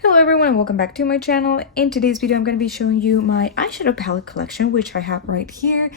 Hello everyone and welcome back to my channel. In today's video I'm going to be showing you my eyeshadow palette collection, which I have right here.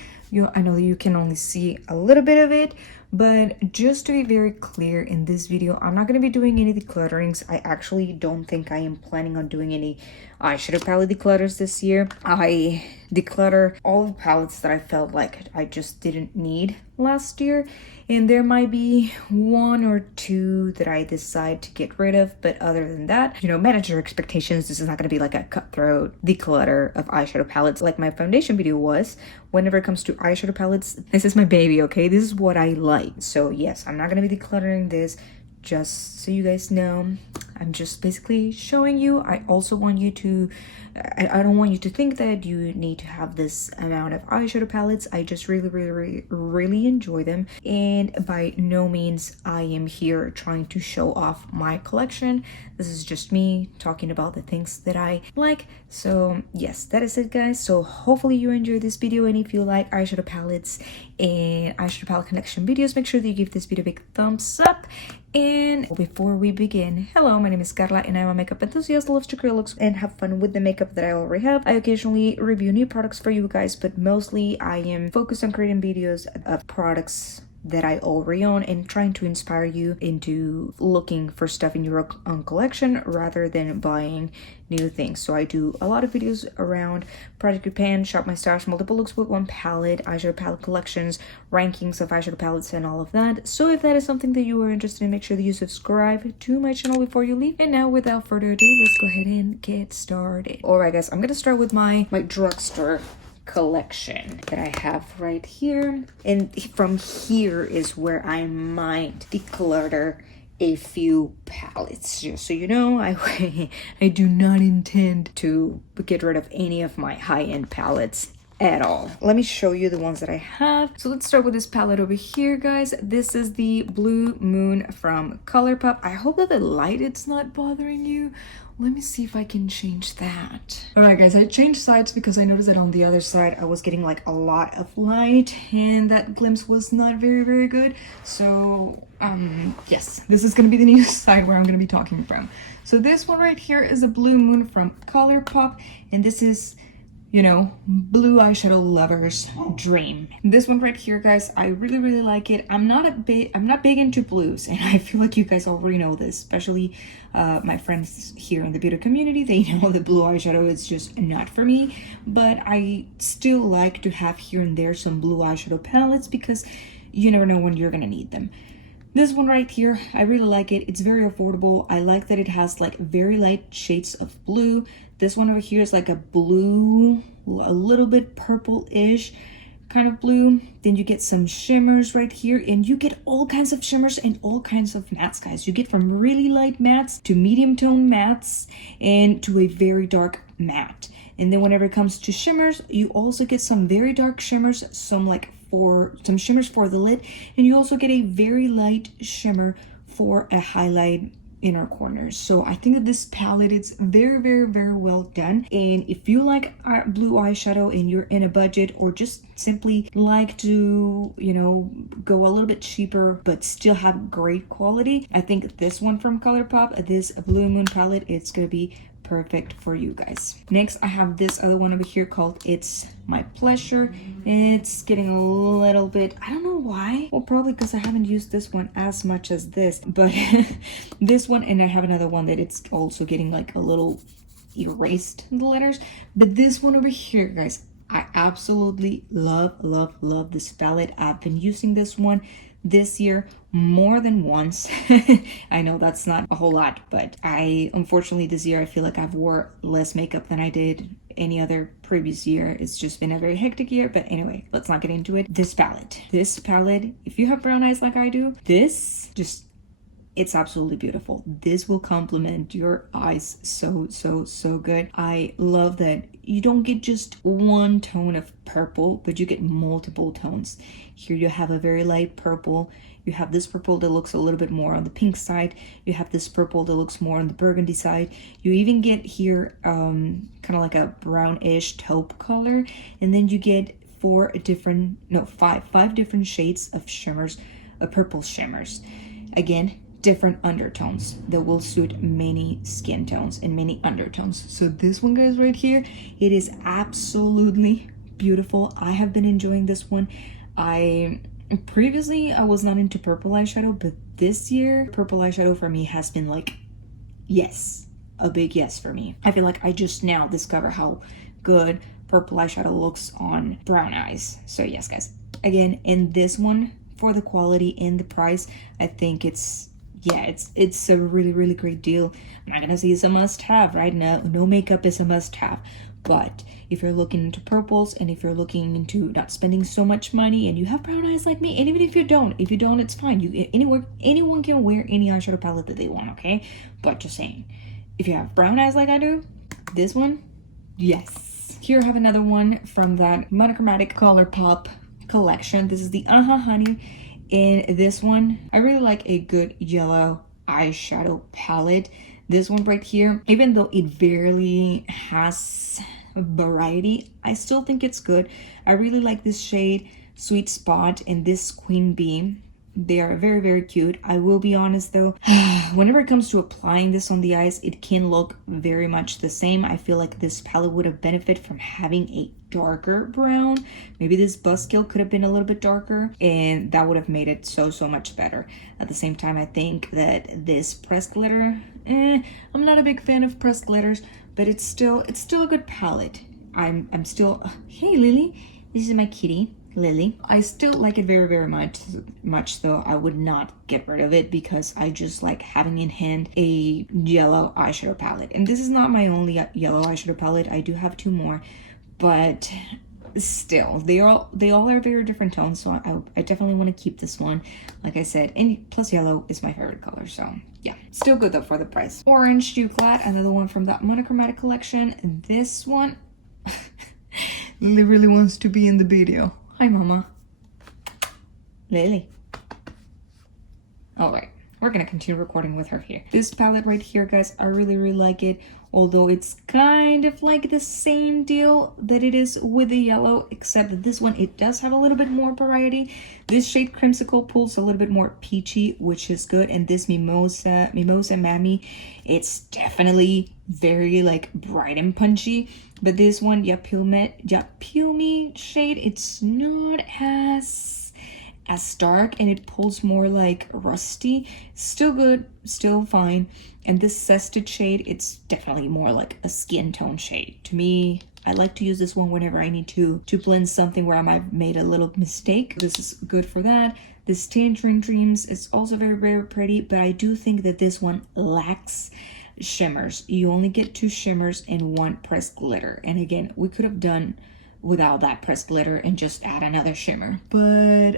I know that you can only see a little bit of it, but just to be very clear, in this video I'm not going to be doing any declutterings. I actually don't think I am planning on doing any eyeshadow palette declutters this year. I declutter all the palettes that I felt like I just didn't need last year, and there might be one or two that I decide to get rid of, but other than that, manage your expectations. This is not going to be like a cutthroat declutter of eyeshadow palettes like my foundation video was. Whenever it comes to eyeshadow palettes, this is my baby, okay? This is what I like. So yes, I'm not going to be decluttering this, just so you guys know. I'm just basically showing you. I also want you to, I don't want you to think that you need to have this amount of eyeshadow palettes. I just really enjoy them, and by no means I am here trying to show off my collection. This is just me talking about the things that I like. So yes, that is it guys. So hopefully you enjoyed this video, and if you like eyeshadow palettes and eyeshadow palette collection videos, make sure that you give this video a big thumbs up. And before we begin, hello, my name is Carla and I'm a makeup enthusiast who loves to create looks and have fun with the makeup that I already have. I occasionally review new products for you guys, but mostly I am focused on creating videos of products that I already own and trying to inspire you into looking for stuff in your own collection rather than buying new things. So I do a lot of videos around Project Japan, Shop My Stars, multiple looks with one palette, eyeshadow palette collections, rankings of eyeshadow palettes, and all of that. So if that is something that you are interested in, make sure that you subscribe to my channel before you leave. And now without further ado, let's go ahead and get started. Alright guys, I'm gonna start with my drugstore collection that I have right here, and from here is where I might declutter a few palettes. Just so you know, I do not intend to get rid of any of my high-end palettes at all. Let me show you the ones that I have. So let's start with this palette over here guys. This is the Blue Moon from Colourpop. I hope that the light is not bothering you. Let me see if I can change that. All right guys, I changed sides because I noticed that on the other side I was getting like a lot of light and that glimpse was not very good. So yes, this is gonna be the new side where I'm gonna be talking from. So this one right here is a Blue Moon from Colourpop, and this is, blue eyeshadow lover's dream. This one right here guys, I really like it. I'm not big into blues, and I feel like you guys already know this, especially my friends here in the beauty community. They know that blue eyeshadow is just not for me, but I still like to have here and there some blue eyeshadow palettes because you never know when you're gonna need them. This one right here, I really like it. It's very affordable. I like that it has like very light shades of blue. This one over here is like a blue, a little bit purple-ish kind of blue. Then you get some shimmers right here, and you get all kinds of shimmers and all kinds of mattes, guys. You get from really light mattes to medium tone mattes and to a very dark matte. And then whenever it comes to shimmers, you also get some very dark shimmers, some shimmers for the lid, and you also get a very light shimmer for a highlight inner corners. So I think that this palette is very well done. And if you like blue eyeshadow and you're in a budget, or just simply like to go a little bit cheaper but still have great quality, I think this one from Colourpop, this Blue Moon palette, it's gonna be perfect for you guys. Next I have this other one over here called It's My Pleasure. It's getting a little bit, I don't know why, well probably because I haven't used this one as much as this, but this one, and I have another one that it's also getting like a little erased in the letters. But this one over here guys, I absolutely love this palette. I've been using this one this year more than once. I know that's not a whole lot, but unfortunately this year I feel like I've wore less makeup than I did any other previous year. It's just been a very hectic year, but anyway, let's not get into it. This palette, if you have brown eyes like I do, it's absolutely beautiful. This will complement your eyes so good. I love that you don't get just one tone of purple, but you get multiple tones. Here you have a very light purple. You have this purple that looks a little bit more on the pink side. You have this purple that looks more on the burgundy side. You even get here kind of like a brownish taupe color. And then you get five different shades of shimmers, purple shimmers. Again, different undertones that will suit many skin tones and many undertones. So this one, guys, right here, it is absolutely beautiful. I have been enjoying this one. Previously I was not into purple eyeshadow, but this year purple eyeshadow for me has been like, yes, a big yes for me. I feel like I just now discover how good purple eyeshadow looks on brown eyes. So yes, guys, again, in this one, for the quality and the price, I think it's a really great deal. I'm not gonna say it's a must-have right now. No makeup is a must-have, but if you're looking into purples and if you're looking into not spending so much money and you have brown eyes like me, and even if you don't, it's fine. Anyone can wear any eyeshadow palette that they want, okay? But just saying, if you have brown eyes like I do, this one, yes. Here I have another one from that monochromatic colourpop collection. This is the Honey. In this one, I really like a good yellow eyeshadow palette. This one right here, even though it barely has variety, I still think it's good. I really like this shade Sweet Spot and this Queen Bee. They are very cute. I will be honest though, whenever it comes to applying this on the eyes, it can look very much the same. I feel like this palette would have benefited from having a darker brown. Maybe this buskill could have been a little bit darker, and that would have made it so much better. At the same time, I think that this pressed glitter, I'm not a big fan of pressed glitters, but it's still a good palette. I'm still, hey Lily, this is my kitty. Lily. I still like it very much though. I would not get rid of it because I just like having in hand a yellow eyeshadow palette. And this is not my only yellow eyeshadow palette. I do have two more, but still, they all are very different tones, so I definitely want to keep this one, like I said, and plus yellow is my favorite color, so yeah. Still good though for the price. Orange Dew Clad, another one from that monochromatic collection. This one Lily really wants to be in the video. Hi, Mama. Lily. All right, we're gonna continue recording with her here. This palette right here, guys, I really like it. Although it's kind of like the same deal that it is with the yellow, except that this one, it does have a little bit more variety. This shade Crimsicle pulls a little bit more peachy, which is good. And this Mimosa Mammy, it's definitely very like bright and punchy. But this one, Yapumi shade, it's not as dark, and it pulls more like rusty. Still good, still fine. And this Zested shade, it's definitely more like a skin tone shade. To me, I like to use this one whenever I need to blend something where I might have made a little mistake. This is good for that. This Tangerine Dreams is also very pretty, but I do think that this one lacks shimmers. You only get 2 shimmers and 1 pressed glitter. And again, we could have done without that pressed glitter and just add another shimmer, but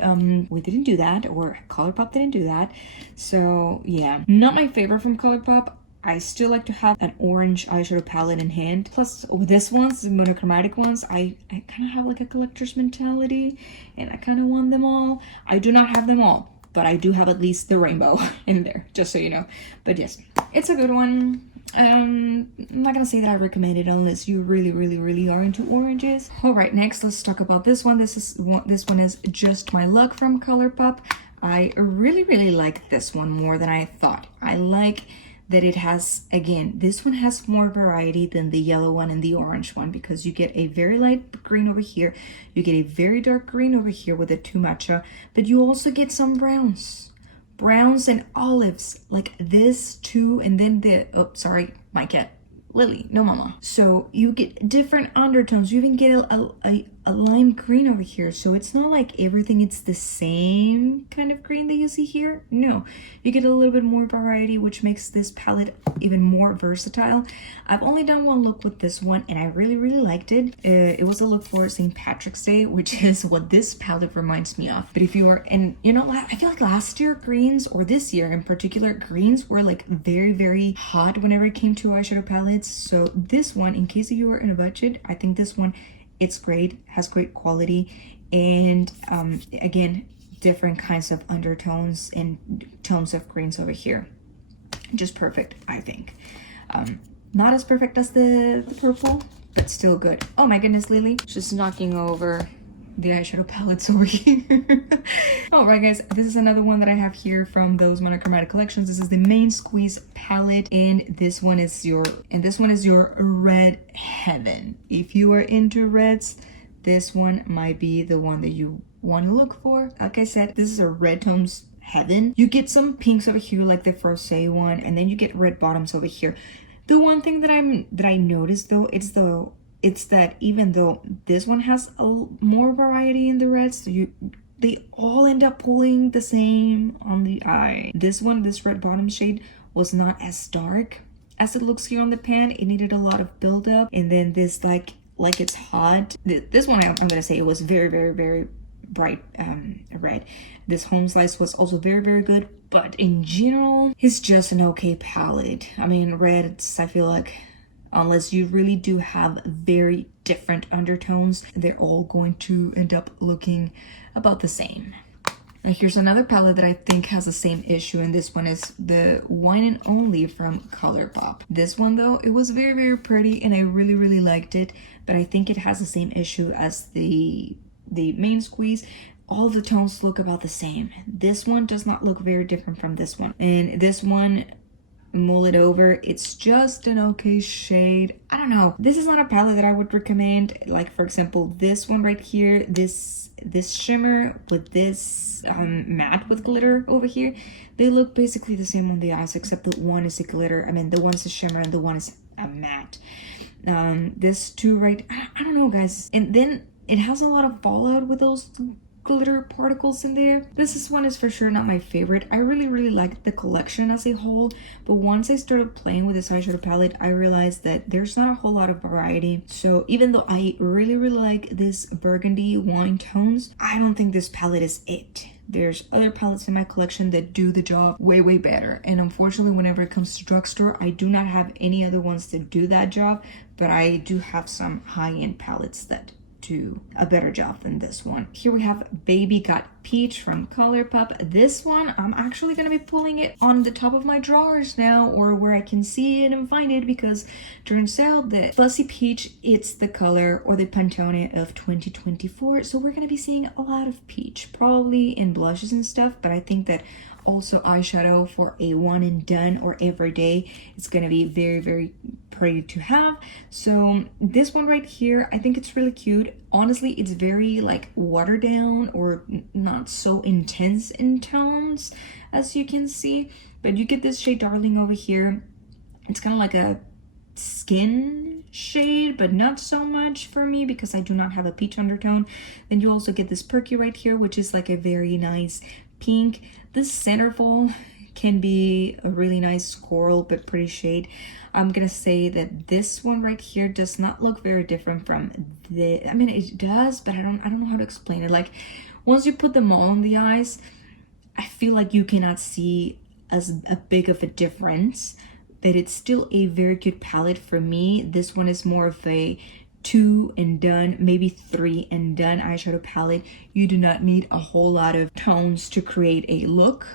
we didn't do that, or Colourpop didn't do that. So yeah, not my favorite from Colourpop. I still like to have an orange eyeshadow palette in hand. Plus with this ones, the monochromatic ones, I kind of have like a collector's mentality, and I kind of want them all. I do not have them all, but I do have at least the rainbow in there, just so you know. But yes, it's a good one. I'm not gonna say that I recommend it unless you really are into oranges. All right, next let's talk about this one. This one is Just My Luck from Colourpop. I really like this one more than I thought. I like that it has, again, this one has more variety than the yellow one and the orange one, because you get a very light green over here, you get a very dark green over here with the 2 matcha, but you also get some browns and olives like this too. And then the, oh sorry, my cat Lily, no mama. So you get different undertones. You even get a lime green over here. So it's not like everything it's the same kind of green that you see here. No, you get a little bit more variety, which makes this palette even more versatile. I've only done one look with this one, and I really liked it. It was a look for St. Patrick's Day, which is what this palette reminds me of. But if you are, and you know, I feel like last year greens, or this year in particular, greens were like very hot whenever it came to eyeshadow palettes. So this one, in case you are in a budget, I think this one, it's great, has great quality, and again, different kinds of undertones and tones of greens over here. Just perfect, I think. Not as perfect as the purple, but still good. Oh my goodness, Lily, just knocking over the eyeshadow palettes over here. All right, guys, this is another one that I have here from those monochromatic collections. This is the Main Squeeze palette, and this one is your red heaven. If you are into reds, this one might be the one that you want to look for. Like I said, this is a red tones heaven. You get some pinks over here like the Frosé one, and then you get red bottoms over here. The one thing that I noticed though, it's that even though this one has more variety in the reds, they all end up pulling the same on the eye. This red bottom shade was not as dark as it looks here on the pan. It needed a lot of buildup. And then this like it's hot. This one I'm gonna say it was very, very, very bright red. This Home Slice was also very, very good, but in general, it's just an okay palette. I mean, reds, I feel like, unless you really do have very different undertones, they're all going to end up looking about the same. Now here's another palette that I think has the same issue, and this one is the One and Only from ColourPop. This one though, it was very, very pretty and I really, really liked it, but I think it has the same issue as the Main Squeeze. All the tones look about the same. This one does not look very different from this one. And this one, mull it over, it's just an okay shade. I don't know, this is not a palette that I would recommend. Like, for example, this one right here, this shimmer with this matte with glitter over here, they look basically the same on the eyes, except that one is a glitter, I mean the one's a shimmer and the one is a matte. This two right, I don't know guys, and then it has a lot of fallout with those glitter particles in there. This one is for sure not my favorite. I really, really liked the collection as a whole, but once I started playing with this eyeshadow palette, I realized that there's not a whole lot of variety. So even though I really, really like this burgundy wine tones, I don't think this palette is it. There's other palettes in my collection that do the job way, way better. And unfortunately, whenever it comes to Drugstore, I do not have any other ones that do that job, but I do have some high-end palettes that do a better job than this one. Here we have Baby Got Peach from ColourPop. This one, I'm actually gonna be pulling it on the top of my drawers now, or where I can see it and find it, because turns out that Fuzzy Peach, it's the color or the Pantone of 2024. So we're gonna be seeing a lot of peach, probably in blushes and stuff, but I think that also eyeshadow for a one and done or every day, it's gonna be very, very pretty to have. So this one right here, I think it's really cute. Honestly, it's very like watered down or not so intense in tones, as you can see, but you get this shade Darling over here. It's kind of like a skin shade, but not so much for me because I do not have a peach undertone. Then you also get this Perky right here, which is like a very nice pink. This Centerfold can be a really nice coral but pretty shade. I'm gonna say that this one right here does not look very different from the, I mean it does, but I don't know how to explain it. Like once you put them all on the eyes, I feel like you cannot see as a big of a difference, but it's still a very cute palette for me. This one is more of a 2 and done, maybe 3 and done eyeshadow palette. You do not need a whole lot of tones to create a look,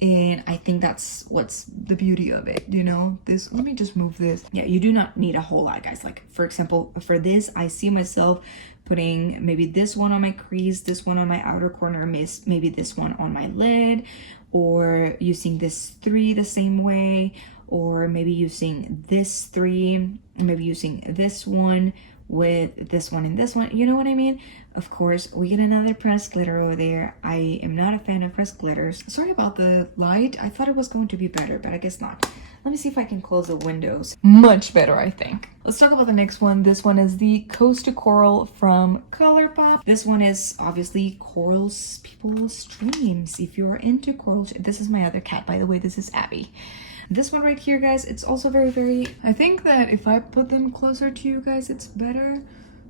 and I think that's what's the beauty of it, you know. This, let me just move this. Yeah, you do not need a whole lot, guys. Like for example, for this, I see myself putting maybe this one on my crease, this one on my outer corner, maybe this one on my lid, or using this 3 the same way, or maybe using this 3, maybe using this one with this one and this one, you know what I mean? Of course, we get another pressed glitter over there. I am not a fan of pressed glitters. Sorry about the light. I thought it was going to be better, but I guess not. Let me see if I can close the windows. Much better, I think. Let's talk about the next one. This one is the Coast to Coral from ColourPop. This one is obviously corals people's dreams. If you're into corals, this is my other cat, by the way. This is Abby. This one right here, guys, it's also very, very, I think that if I put them closer to you guys, it's better.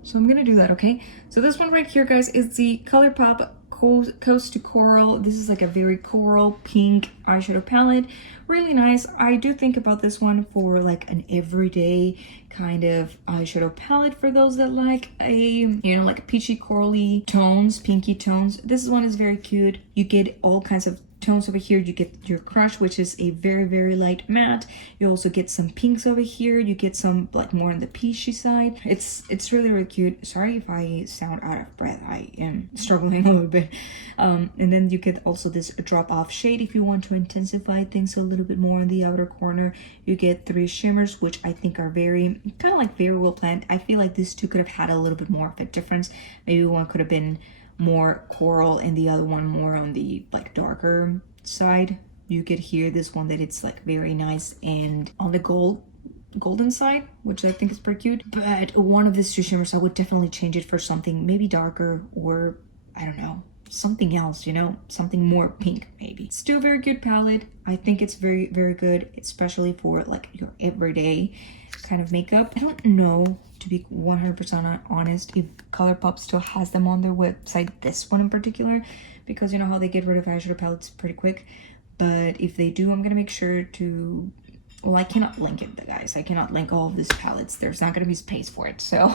So I'm gonna do that, okay? So this one right here, guys, is the ColourPop Coast to Coral. This is like a very coral pink eyeshadow palette. Really nice. I do think about this one for like an everyday kind of eyeshadow palette for those that like a, you know, like peachy corally tones, pinky tones. This one is very cute. You get all kinds of tones over here. You get your Crush, which is a very light matte. You also get some pinks over here. You get some like more on the peachy side. It's really cute. Sorry if I sound out of breath. I am struggling a little bit. And then you get also this drop off shade if you want to intensify things a little bit more in the outer corner. You get 3 shimmers, which I think are very kind of like very well planned. I feel like these two could have had a little bit more of a difference. Maybe one could have been more coral and the other one more on the like darker side. You get here this one that it's like very nice and on the golden side, which I think is pretty cute. But one of these 2 shimmers, I would definitely change it for something maybe darker, or I don't know, something else, you know, something more pink maybe. Still very good palette. I think it's very good, especially for like your everyday kind of makeup. I don't know, to be 100% honest, if Colourpop still has them on their website, this one in particular, because you know how they get rid of eyeshadow palettes pretty quick. But if they do, I'm gonna make sure to, well, I cannot link it, guys. I cannot link all of these palettes. There's not gonna be space for it. So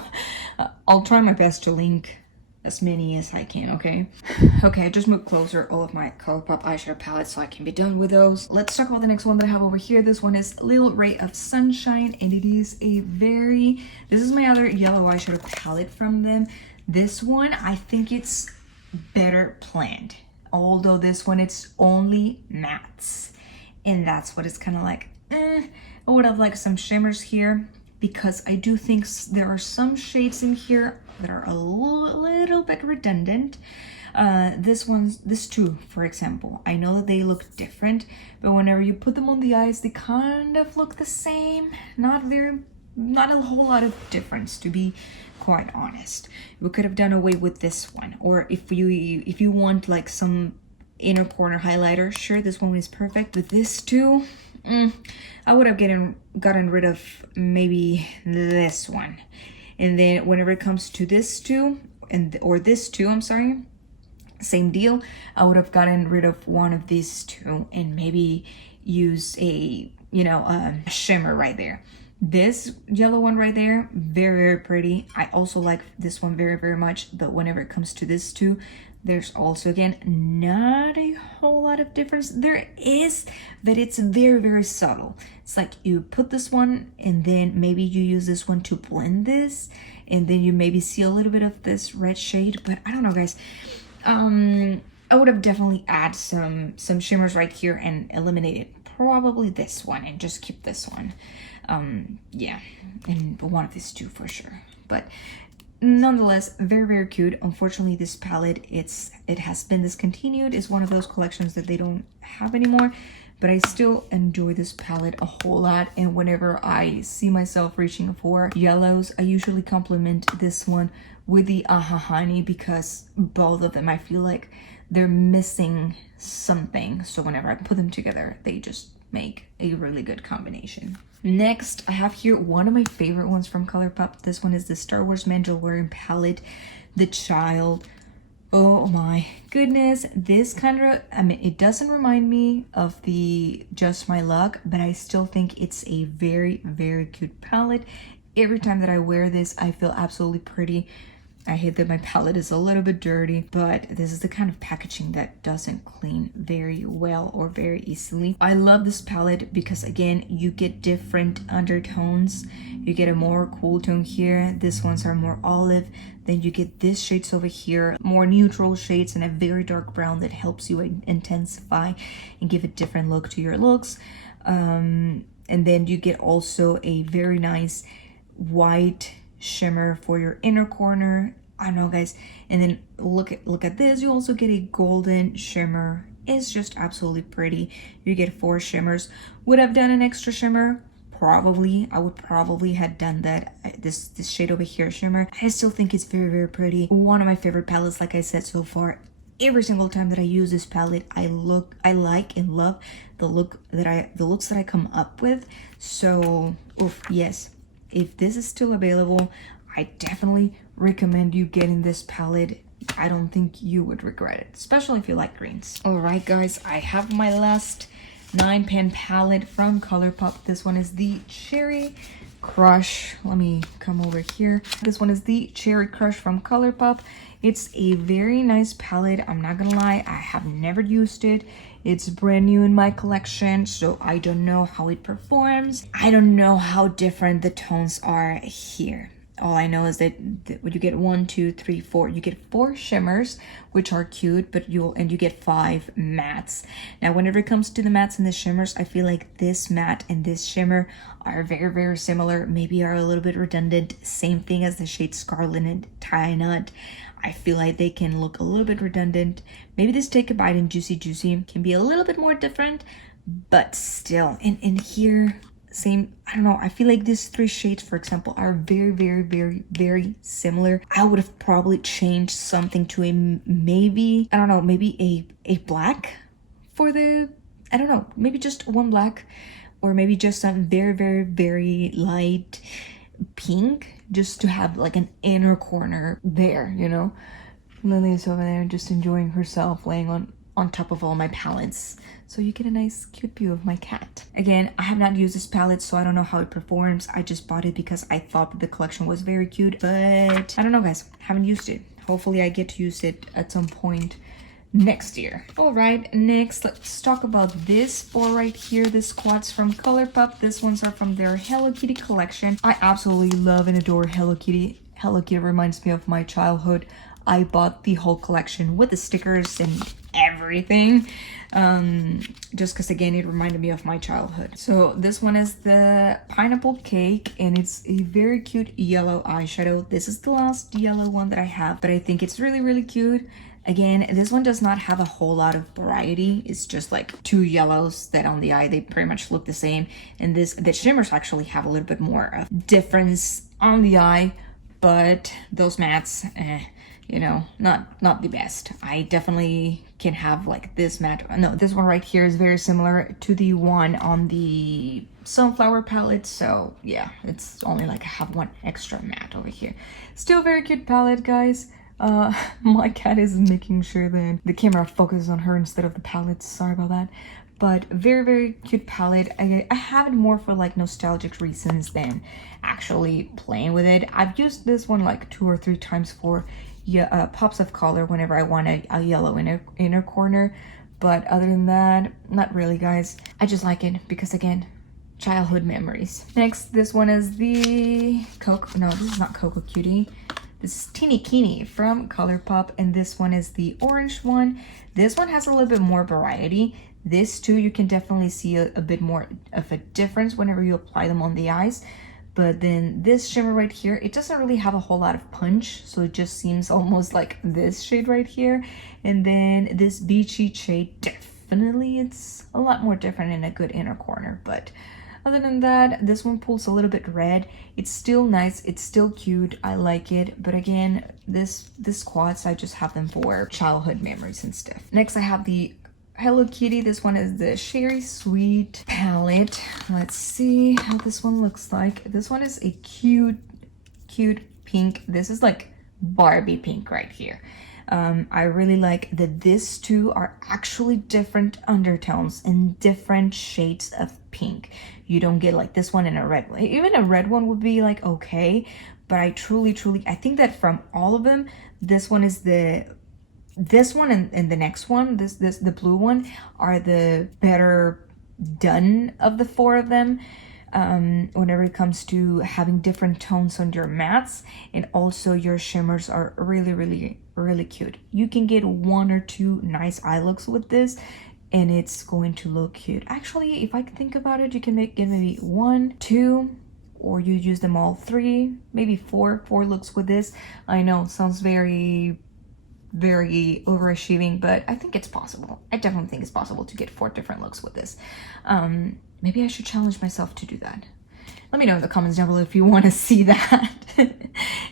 I'll try my best to link as many as I can, okay? Okay, I just moved closer all of my Colourpop eyeshadow palettes so I can be done with those. Let's talk about the next one that I have over here. This one is Little Ray of Sunshine, and it is a this is my other yellow eyeshadow palette from them. This one, I think it's better planned. Although this one, it's only mattes. And that's what it's kind of like, I would have like some shimmers here, because I do think there are some shades in here that are a little bit redundant. This two, for example, I know that they look different, but whenever you put them on the eyes, they kind of look the same. Not a whole lot of difference, to be quite honest. We could have done away with this one, or if you want like some inner corner highlighter, sure, this one is perfect. But this two, I would have gotten rid of maybe this one. And then whenever it comes to this two, or this two, I'm sorry, same deal, I would have gotten rid of one of these two and maybe use a, you know, a shimmer right there. This yellow one right there, very pretty. I also like this one very much, but whenever it comes to this two, there's also, again, not a whole lot of difference. There is, but it's very subtle. It's like you put this one and then maybe you use this one to blend this, and then you maybe see a little bit of this red shade. But I don't know, guys. I would have definitely add some shimmers right here and eliminated probably this one and just keep this one. Yeah, and one of these two for sure. But nonetheless, very cute. Unfortunately, this palette, it has been discontinued. It's one of those collections that they don't have anymore, but I still enjoy this palette a whole lot. And whenever I see myself reaching for yellows, I usually complement this one with the Aha Honey, because both of them, I feel like they're missing something. So whenever I put them together, they just make a really good combination. Next, I have here one of my favorite ones from Colourpop. This one is the Star Wars Mandalorian palette, The Child. Oh my goodness, this kind of, I mean, it doesn't remind me of the Just My Luck, but I still think it's a very cute palette. Every time that I wear this, I feel absolutely pretty. I hate that my palette is a little bit dirty, but this is the kind of packaging that doesn't clean very well or very easily. I love this palette because, again, you get different undertones. You get a more cool tone here. These ones are more olive. Then you get these shades over here, more neutral shades, and a very dark brown that helps you intensify and give a different look to your looks. And then you get also a very nice white shimmer for your inner corner. I don't know, guys. And then look at this. You also get a golden shimmer. It's just absolutely pretty. You get 4 shimmers. Would have done an extra shimmer? Probably. I would probably have done that. This shade over here, shimmer. I still think it's very pretty. One of my favorite palettes, like I said so far. Every single time that I use this palette, I like and love the looks that I come up with. So, yes. If this is still available, I definitely recommend you getting this palette. I don't think you would regret it, especially if you like greens. All right, guys, I have my last 9-pan palette from ColourPop. This one is the Cherry Crush. Let me come over here. This one is the Cherry Crush from ColourPop. It's a very nice palette. I'm not gonna lie, I have never used it. It's brand new in my collection, so I don't know how it performs. I don't know how different the tones are here. All I know is that you get 1, 2, 3, 4. You get 4 shimmers, which are cute, but you get 5 mattes. Now, whenever it comes to the mattes and the shimmers, I feel like this matte and this shimmer are very, very similar. Maybe are a little bit redundant. Same thing as the shade Scarlet and Tie Knot. I feel like they can look a little bit redundant. Maybe this Take a Bite and Juicy Juicy can be a little bit more different, but still, in here, same. I don't know, I feel like these 3 shades, for example, are very, very, very, very similar. I would have probably changed something to a maybe, I don't know, maybe a black for the, I don't know, maybe just one black, or maybe just some very, very, very light pink, just to have like an inner corner there, you know. Lily is over there just enjoying herself, laying on top of all my palettes, so you get a nice cute view of my cat. Again, I have not used this palette, so I don't know how it performs. I just bought it because I thought that the collection was very cute, but I don't know, guys, haven't used it. Hopefully I get to use it at some point next year. All right, next let's talk about this 4 right here, the squats from ColourPop. These ones are from their Hello Kitty collection. I absolutely love and adore Hello Kitty. Hello Kitty reminds me of my childhood. I bought the whole collection with the stickers and everything, just because again it reminded me of my childhood. So this one is the Pineapple Cake, and it's a very cute yellow eyeshadow. This is the last yellow one that I have, but I think it's really, really cute. Again, this one does not have a whole lot of variety. It's just like 2 yellows that on the eye, they pretty much look the same. And the shimmers actually have a little bit more of difference on the eye, but those mattes, you know, not the best. I definitely can have like this matte. No, this one right here is very similar to the one on the Sunflower palette, so yeah, it's only like I have 1 extra matte over here. Still very cute palette, guys. My cat is making sure that the camera focuses on her instead of the palettes. Sorry about that. But very, very cute palette. I have it more for like nostalgic reasons than actually playing with it. I've used this one like 2 or 3 times for pops of color whenever I want a yellow inner corner. But other than that, not really, guys. I just like it because, again, childhood memories. Next, this one is the no, this is not Coco Cutie. This is Teeny Keeny from ColourPop, and this one is the orange one. This one has a little bit more variety. This too, you can definitely see a bit more of a difference whenever you apply them on the eyes. But then this shimmer right here, it doesn't really have a whole lot of punch, so it just seems almost like this shade right here. And then this beachy shade, definitely it's a lot more different in a good inner corner. But other than that, this one pulls a little bit red. It's still nice, it's still cute, I like it. But again, this quads, I just have them for childhood memories and stuff. Next, I have the Hello Kitty. This one is the Cherry Sweet palette. Let's see how this one looks like. This one is a cute pink. This is like Barbie pink right here. I really like that these two are actually different undertones and different shades of pink. You don't get like this one and a red one. Even a red one would be like okay, but I truly I think that from all of them, this one is this one and the next one, the blue one, are the better done of the 4 of them. Whenever it comes to having different tones on your mattes, and also your shimmers are really cute. You can get 1 or 2 nice eye looks with this, and it's going to look cute. Actually, if I think about it, you can get maybe 1, 2, or you use them all 3, maybe 4 looks with this. I know it sounds very overachieving, but I think it's possible. I definitely think it's possible to get 4 different looks with this. Maybe I should challenge myself to do that. Let me know in the comments down below if you want to see that.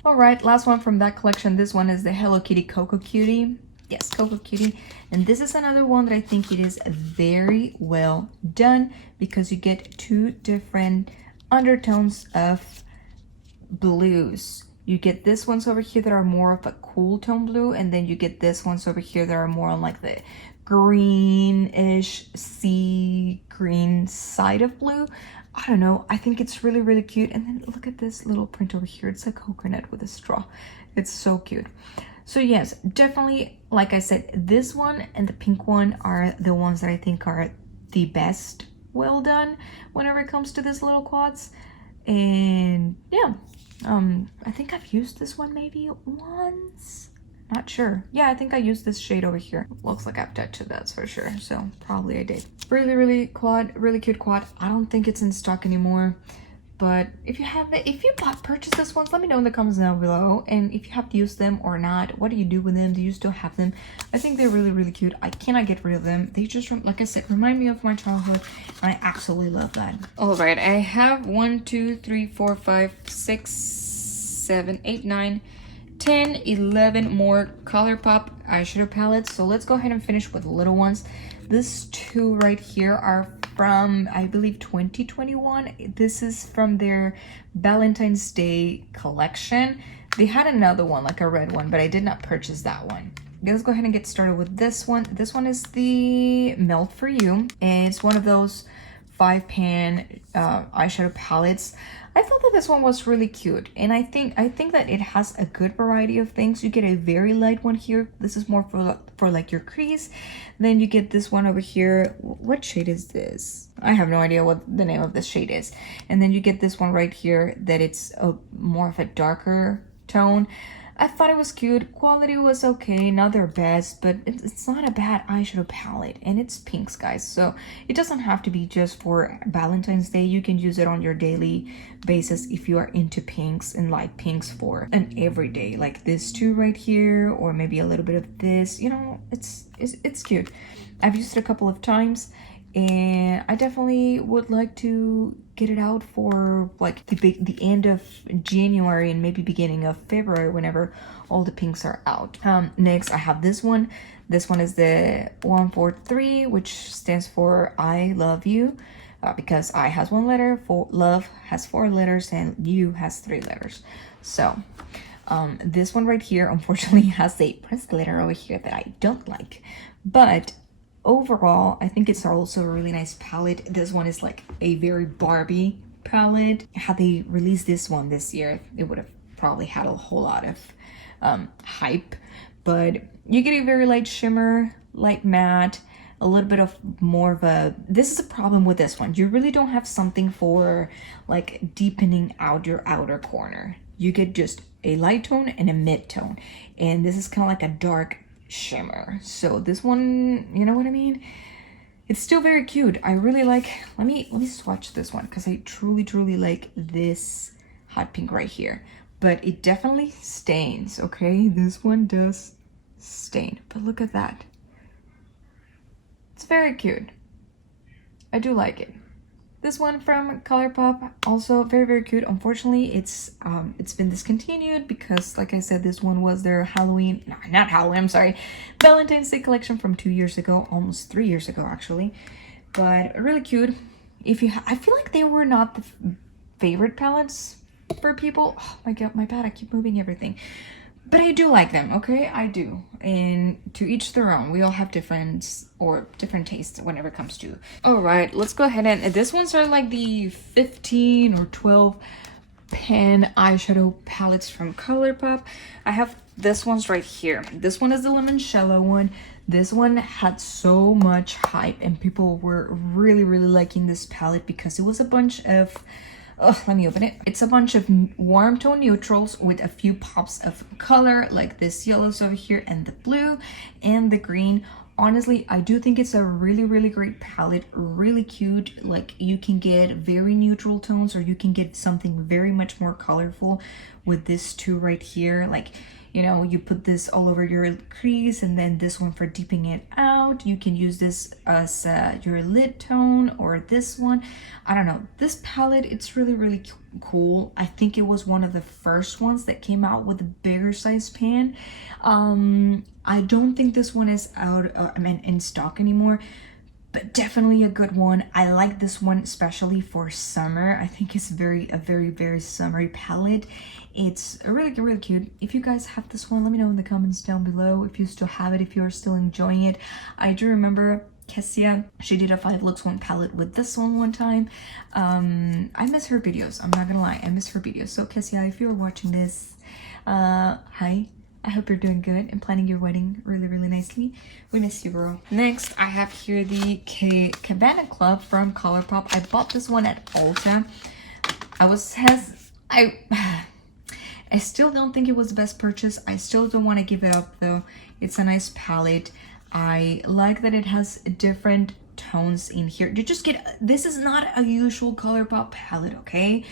All right, last one from that collection. This one is the Hello Kitty Coco Cutie. Yes, Coco Cutie. And this is another one that I think it is very well done, because you get 2 different undertones of blues. You get this ones over here that are more of a cool tone blue, and then you get this ones over here that are more on like the greenish sea green side of blue. I don't know, I think it's really, really cute. And then look at this little print over here. It's a coconut with a straw. It's so cute. So yes, definitely, like I said, this one and the pink one are the ones that I think are the best well done whenever it comes to this little quads. And yeah, I think I've used this one maybe once. Not sure. Yeah, I think I used this shade over here. Looks like I've touched it, that's for sure. So probably I did. Really, really cute quad. I don't think it's in stock anymore. But if you have it, if you purchased this ones, let me know in the comments down below. And if you have used them or not, what do you do with them? Do you still have them? I think they're really, really cute. I cannot get rid of them. They just, like I said, remind me of my childhood. And I absolutely love that. All right, I have 1, 2, 3, 4, 5, 6, 7, 8, 9, 10, 11 more ColourPop eyeshadow palettes. So let's go ahead and finish with the little ones. These two right here are from, I believe, 2021. This is from their Valentine's Day collection. They had another one, like a red one, but I did not purchase that one. Let's go ahead and get started with this one. This one is the Melt For You, and it's one of those 5-pan eyeshadow palettes. I thought that this one was really cute, and I think that it has a good variety of things. You get a very light one here. This is more for like your crease. Then you get this one over here. What shade is this? I have no idea what the name of this shade is. And then you get this one right here that it's more of a darker tone. I thought it was cute. Quality was okay, not their best, but it's not a bad eyeshadow palette. And it's pinks, guys, so it doesn't have to be just for Valentine's Day. You can use it on your daily basis if you are into pinks and like pinks for an everyday, like this two right here, or maybe a little bit of this. You know, it's cute. I've used it a couple of times, and I definitely would like to get it out for like the end of January and maybe beginning of February, whenever all the pinks are out. Next I have this one. This one is the 143, which stands for I love you, because I has 1 letter, for love has 4 letters, and you has 3 letters. So this one right here unfortunately has a press glitter over here that I don't like, but overall, I think it's also a really nice palette. This one is like a very Barbie palette. Had they released this one this year, it would have probably had a whole lot of hype. But you get a very light shimmer, light matte, a little bit of more of a... This is a problem with this one. You really don't have something for like deepening out your outer corner. You get just a light tone and a mid tone. And this is kind of like a dark shimmer. So this one, you know what I mean, it's still very cute. I really like, let me swatch this one, because I truly like this hot pink right here, but it definitely stains. Okay, this one does stain, but look at that. It's very cute. I do like it. This one from ColourPop, also very cute. Unfortunately, it's been discontinued because, like I said, this one was their Halloween, no, not Halloween, I'm sorry, Valentine's Day collection from 2 years ago, almost 3 years ago actually. But really cute. If you, I feel like they were not the favorite palettes for people. Oh my god, my bad, I keep moving everything. But I do like them, okay? I do. And to each their own. We all have different tastes whenever it comes to... Alright, let's go ahead and... These ones are like the 15 or 12 pan eyeshadow palettes from ColourPop. I have this one's right here. This one is the Limoncello one. This one had so much hype, and people were really liking this palette because it was a bunch of... let me open it. It's a bunch of warm tone neutrals with a few pops of color, like this yellows over here and the blue and the green. Honestly, I do think it's a really great palette, really cute. Like, you can get very neutral tones, or you can get something very much more colorful with this two right here. Like, you know, you put this all over your crease, and then this one for deepening it out. You can use this as your lid tone, or this one. I don't know. This palette, it's really cool. I think it was one of the first ones that came out with a bigger size pan. I don't think this one is out, in stock anymore. but definitely a good one. I like this one especially for summer. I think it's a very summery palette. It's really cute. If you guys have this one, let me know in the comments down below if you still have it, if you're still enjoying it. I do remember Kessia, she did a 5 looks 1 palette with this one time. I miss her videos, I'm not gonna lie, I miss her videos. So Kessia, if you're watching this, hi, I hope you're doing good and planning your wedding really nicely. We miss you, girl. Next, I have here the Cabana Club from Colourpop. I bought this one at Ulta. I still don't think it was the best purchase. I still don't want to give it up though. It's a nice palette. I like that it has different tones in here. You just get, this is not a usual Colourpop palette, okay?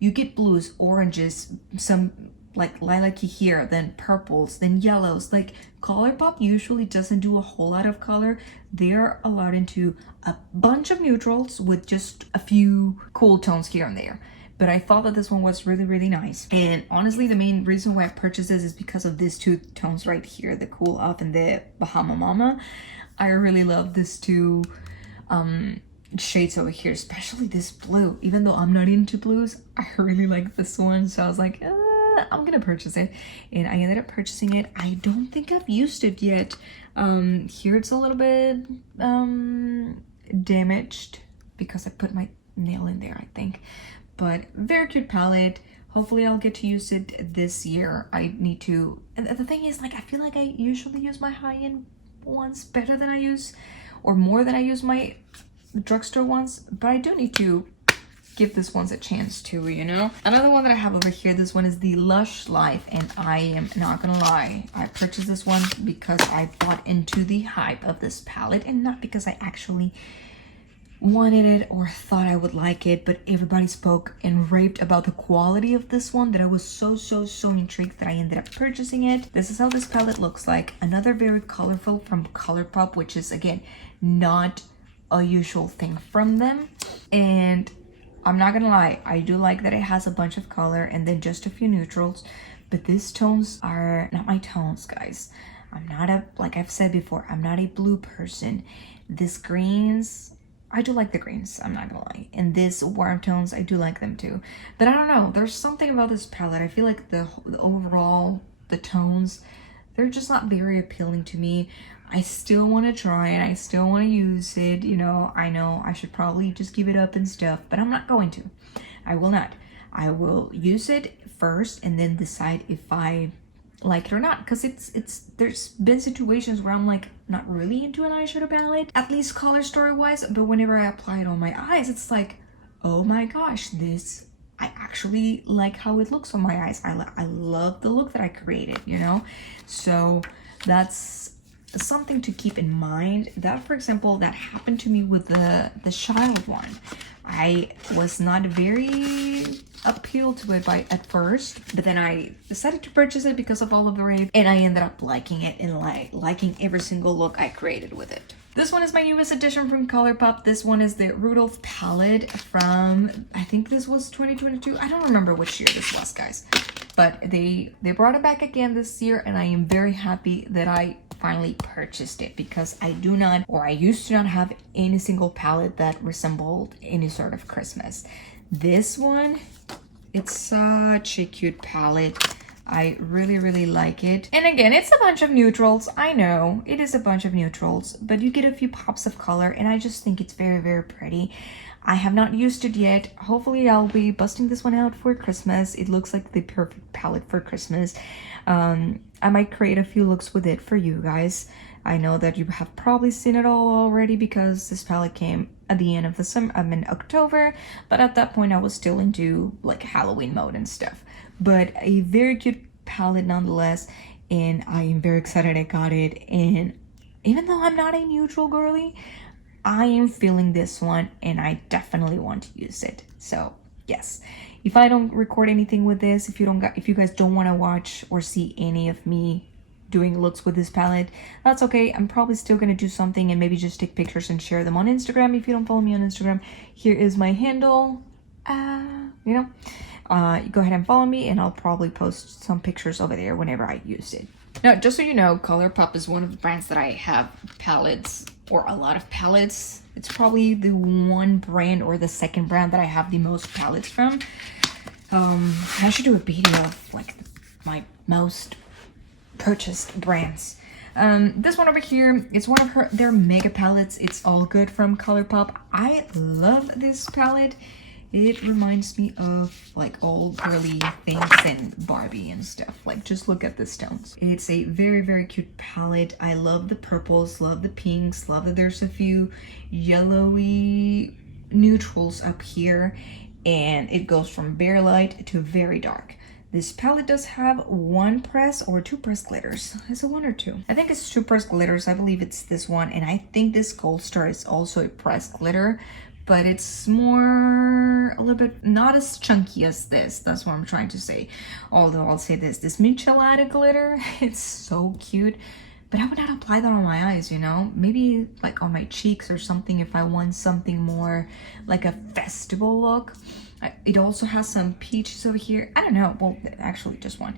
You get blues, oranges, some like lilac-y here, then purples, then yellows. Like Colourpop usually doesn't do a whole lot of color. They're a lot into a bunch of neutrals with just a few cool tones here and there. But I thought that this one was really nice. And honestly, the main reason why I purchased this is because of these 2 tones right here, the Cool Off and the Bahama Mama. I really love these 2 shades over here, especially this blue. Even though I'm not into blues, I really like this one. So I was like, I'm gonna purchase it. And I ended up purchasing it. I don't think I've used it yet. Here it's a little bit damaged because I put my nail in there, I think. But very cute palette. Hopefully I'll get to use it this year. I need to, and the thing is, like, I feel like I usually use my high-end ones better than I use, or more than I use my drugstore ones, but I do need to give this ones a chance too, you know? Another one that I have over here, this one is the Lush Life, and I am not gonna lie, I purchased this one because I bought into the hype of this palette, and not because I actually wanted it or thought I would like it, but everybody spoke and raved about the quality of this one that I was so intrigued that I ended up purchasing it. This is how this palette looks like. Another very colorful from Colourpop, which is again not a usual thing from them. And I'm not gonna lie, I do like that it has a bunch of color and then just a few neutrals, but these tones are not my tones, guys. I'm not a, like I've said before, I'm not a blue person. These greens, I do like the greens, I'm not gonna lie. And these warm tones, I do like them too. But I don't know, there's something about this palette. I feel like the overall, the tones, they're just not very appealing to me. I still want to try it, I still want to use it, you know I should probably just give it up and stuff, but I'm not going to. I will not. I will use it first and then decide if I like it or not, because there's been situations where I'm like not really into an eyeshadow palette, at least color story wise, but whenever I apply it on my eyes, it's like, oh my gosh, this, I actually like how it looks on my eyes. I love the look that I created, you know? So that's something to keep in mind. That, for example, that happened to me with the Child one. I was not very appealed to it at first, but then I decided to purchase it because of all of the rave, and I ended up liking it and liking every single look I created with it. This one is my newest addition from Colourpop. This one is the Rudolph palette from, I think this was 2022. I don't remember which year this was, guys, but they brought it back again this year, and I am very happy that I finally purchased it, because I do not, or I used to not have any single palette that resembled any sort of Christmas. This one, it's such a cute palette. I really like it. And again, it's a bunch of neutrals. I know it is a bunch of neutrals, but you get a few pops of color, and I just think it's very pretty. I have not used it yet. Hopefully I'll be busting this one out for Christmas. It looks like the perfect palette for Christmas. I might create a few looks with it for you guys. I know that you have probably seen it all already, because this palette came at the end of the summer, I'm in October, but at that point I was still into like Halloween mode and stuff. But a very cute palette nonetheless, and I am very excited I got it. And even though I'm not a neutral girly, I am feeling this one, and I definitely want to use it. So yes, if I don't record anything with this, if you guys don't want to watch or see any of me doing looks with this palette, that's okay. I'm probably still gonna do something and maybe just take pictures and share them on Instagram. If you don't follow me on Instagram, here is my handle. You know, go ahead and follow me, and I'll probably post some pictures over there whenever I use it. Now, just so you know, Colourpop is one of the brands that I have palettes or a lot of palettes. It's probably the one brand or the second brand that I have the most palettes from. I should do a video of like my most purchased brands. This one over here, it's one of their mega palettes. It's All Good from Colourpop. I love this palette. It reminds me of like old girly things and Barbie and stuff. Like, just look at the stones. It's a very, very cute palette. I love the purples, love the pinks, love that there's a few yellowy neutrals up here, and it goes from very light to very dark. This palette does have one press or two press glitters. Is it one or two? I think it's two press glitters. I believe it's this one. And I think this Gold Star is also a press glitter, but it's more, a little bit, not as chunky as this. That's what I'm trying to say. Although I'll say this Michelada glitter, it's so cute. But I would not apply that on my eyes, you know? Maybe like on my cheeks or something if I want something more like a festival look. It also has some peaches over here. I don't know. Well, actually just one.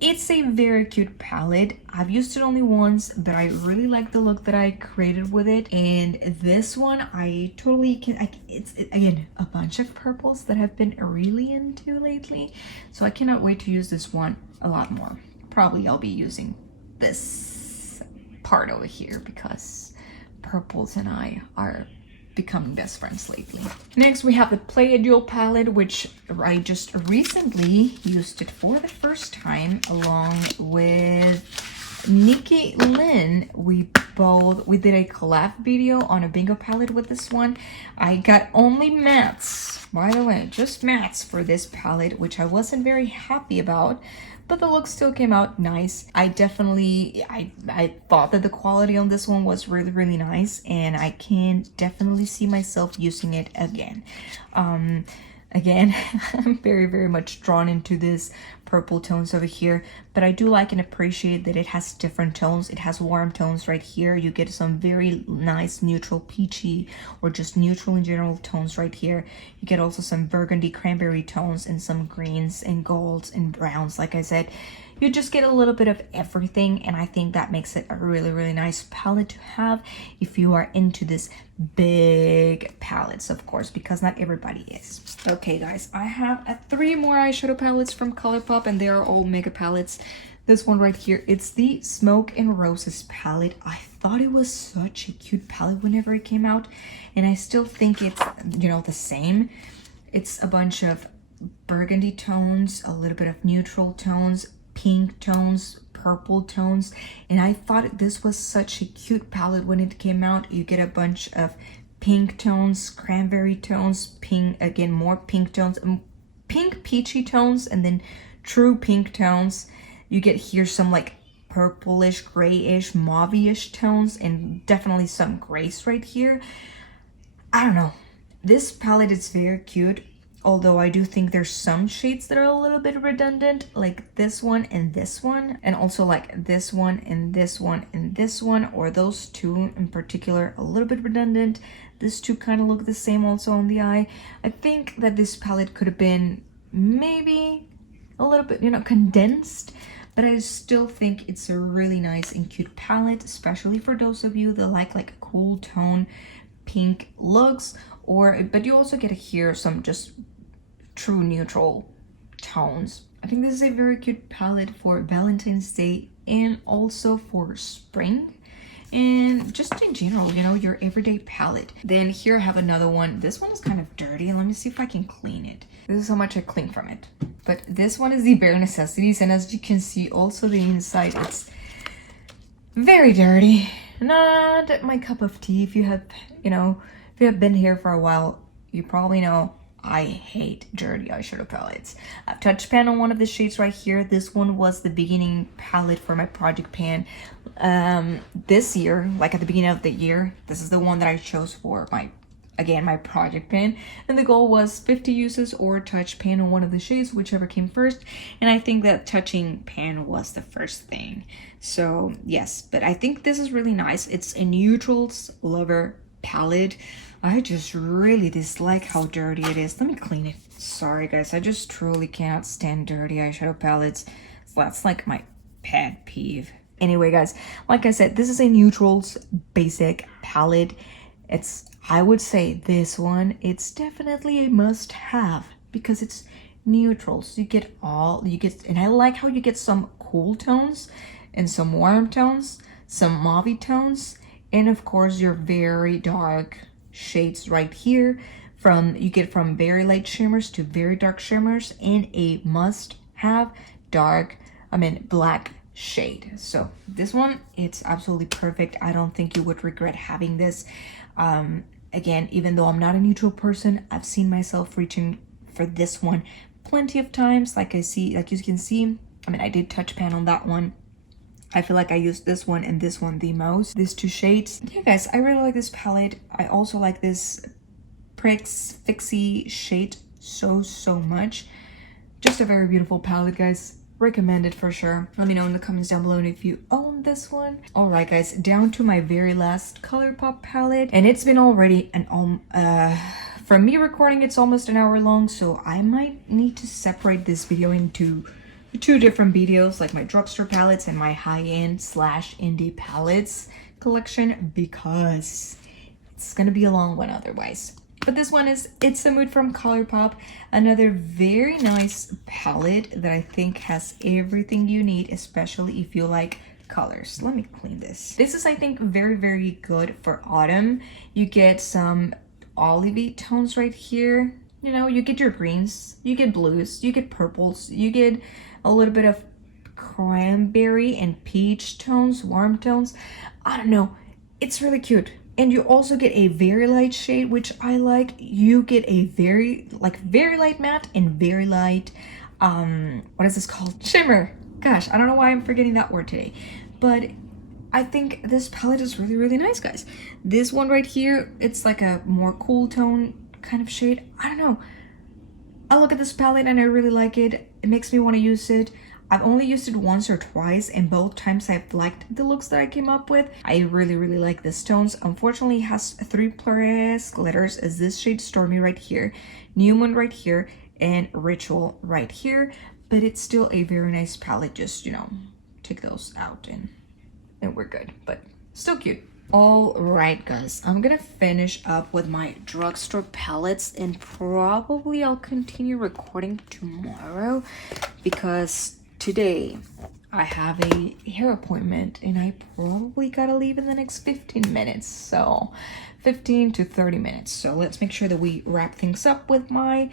It's a very cute palette. I've used it only once, but I really like the look that I created with it. And this one, I totally can, it's again, a bunch of purples that I've been really into lately. So I cannot wait to use this one a lot more. Probably I'll be using this part over here because purples and I are becoming best friends lately. Next we have the Play a Dual palette, which I just recently used it for the first time along with Nikki Lynn. We did a collab video on a bingo palette with this one. I got only mattes, by the way, just mattes for this palette, which I wasn't very happy about, but the look still came out nice. I thought that the quality on this one was really, really nice, and I can definitely see myself using it again. Again, I'm very, very much drawn into this purple tones over here, but I do like and appreciate that it has different tones. It has warm tones right here. You get some very nice neutral peachy or just neutral in general tones right here. You get also some burgundy cranberry tones and some greens and golds and browns. Like I said, you just get a little bit of everything, and I think that makes it a really, really nice palette to have if you are into this big palettes, of course, because not everybody is. Okay guys, I have 3 more eyeshadow palettes from Colourpop, and they are all mega palettes. This one right here, it's the Smoke and Roses palette. I thought it was such a cute palette whenever it came out, and I still think it's, you know, the same. It's a bunch of burgundy tones, a little bit of neutral tones, pink tones, purple tones, and I thought this was such a cute palette when it came out. You get a bunch of pink tones, cranberry tones, pink, again more pink tones, pink peachy tones, and then true pink tones. You get here some like purplish, grayish, mauve-ish tones, and definitely some grays right here. I don't know, this palette is very cute. Although I do think there's some shades that are a little bit redundant, like this one, and also like this one and this one and this one, or those two in particular, a little bit redundant. These two kind of look the same also on the eye. I think that this palette could have been maybe a little bit, you know, condensed, but I still think it's a really nice and cute palette, especially for those of you that like cool tone pink looks, but you also get here some just true neutral tones. I think this is a very cute palette for Valentine's Day and also for spring and just in general, you know, your everyday palette. Then here I have another one. This one is kind of dirty. Let me see if I can clean it. This is how much I clean from it. But this one is the Bare Necessities, and as you can see, also the inside, it's very dirty. Not my cup of tea. If you have, you know, if you have been here for a while, you probably know I hate dirty eyeshadow palettes. I've touched pan on one of the shades right here. This one was the beginning palette for my project pan this year, like at the beginning of the year. This is the one that I chose for my project pan, and the goal was 50 uses or touch pan on one of the shades, whichever came first, and I think that touching pan was the first thing. So yes, but I think this is really nice. It's a neutrals lover palette. I just really dislike how dirty it is. Let me clean it. Sorry guys, I just truly cannot stand dirty eyeshadow palettes. So that's like my pet peeve. Anyway, guys, like I said, this is a neutrals basic palette. I would say this one, it's definitely a must have because it's neutrals. And I like how you get some cool tones and some warm tones, some mauvey tones, and of course your very dark shades right here. You get from very light shimmers to very dark shimmers, and a must have black shade. So this one, it's absolutely perfect. I don't think you would regret having this. Again, even though I'm not a neutral person, I've seen myself reaching for this one plenty of times. Like you can see, I did touch pan on that one. I feel like I used this one and this one the most, these two shades. Yeah, guys, I really like this palette. I also like this Pricks Fixie shade so much. Just a very beautiful palette, guys. Recommend it for sure. Let me know in the comments down below if you own this one. All right, guys, down to my very last ColourPop palette, and it's been already from me recording, it's almost an hour long, so I might need to separate this video into two different videos, like my drugstore palettes and my high-end / indie palettes collection, because it's gonna be a long one otherwise. But this one It's a Mood from ColourPop, another very nice palette that I think has everything you need, especially if you like colors. Let me clean this. This is, I think, very good for autumn. You get some olivey tones right here. You know, you get your greens, you get blues, you get purples, you get a little bit of cranberry and peach tones, warm tones. I don't know. It's really cute. And you also get a very light shade, which I like. You get a very light matte and very light, what is this called? Shimmer. Gosh, I don't know why I'm forgetting that word today. But I think this palette is really nice, guys. This one right here, it's like a more cool tone kind of shade. I don't know. I look at this palette and I really like it. It makes me want to use it. I've only used it once or twice, and both times I've liked the looks that I came up with. I really like this tones. Unfortunately, it has 3 plus glitters, as this shade Stormy right here, New Moon right here, and Ritual right here. But it's still a very nice palette. Just, take those out and we're good. But still cute. All right, guys, I'm gonna finish up with my drugstore palettes, and probably I'll continue recording tomorrow because today I have a hair appointment and I probably gotta leave in the next 15 minutes, so 15 to 30 minutes. So let's make sure that we wrap things up with my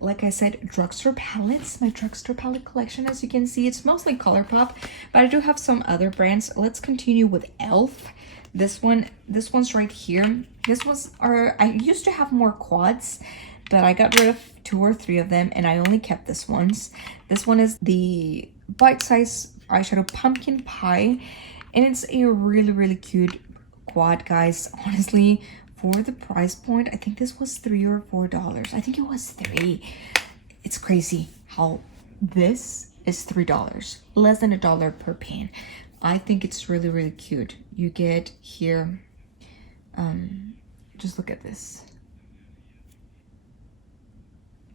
like I said, drugstore palettes, my drugstore palette collection. As you can see, it's mostly ColourPop, but I do have some other brands. Let's continue with Elf. This one's right here. I used to have more quads, but I got rid of 2 or 3 of them, and I only kept this ones. This one is the Bite Size Eyeshadow Pumpkin Pie, and it's a really cute quad, guys. Honestly, for the price point, I think this was $3 or $4. I think it was $3. It's crazy how this is $3, less than $1 per pan. I think it's really cute. You get here, just look at this.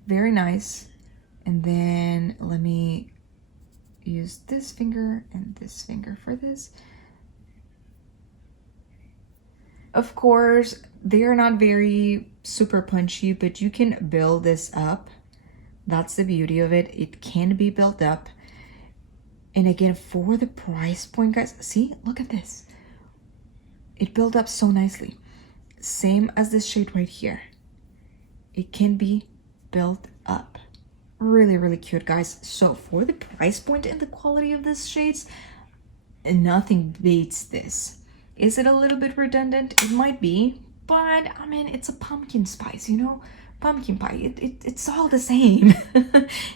Very nice. And then let me use this finger and this finger for this. Of course, they are not very super punchy, but you can build this up. That's the beauty of it. It can be built up. And again, for the price point, guys, see, look at this. It built up so nicely. Same as this shade right here. It can be built up. Really cute, guys. So for the price point and the quality of these shades, nothing beats this. Is it a little bit redundant? It might be, but I mean, it's a pumpkin spice, pumpkin pie. It's all the same.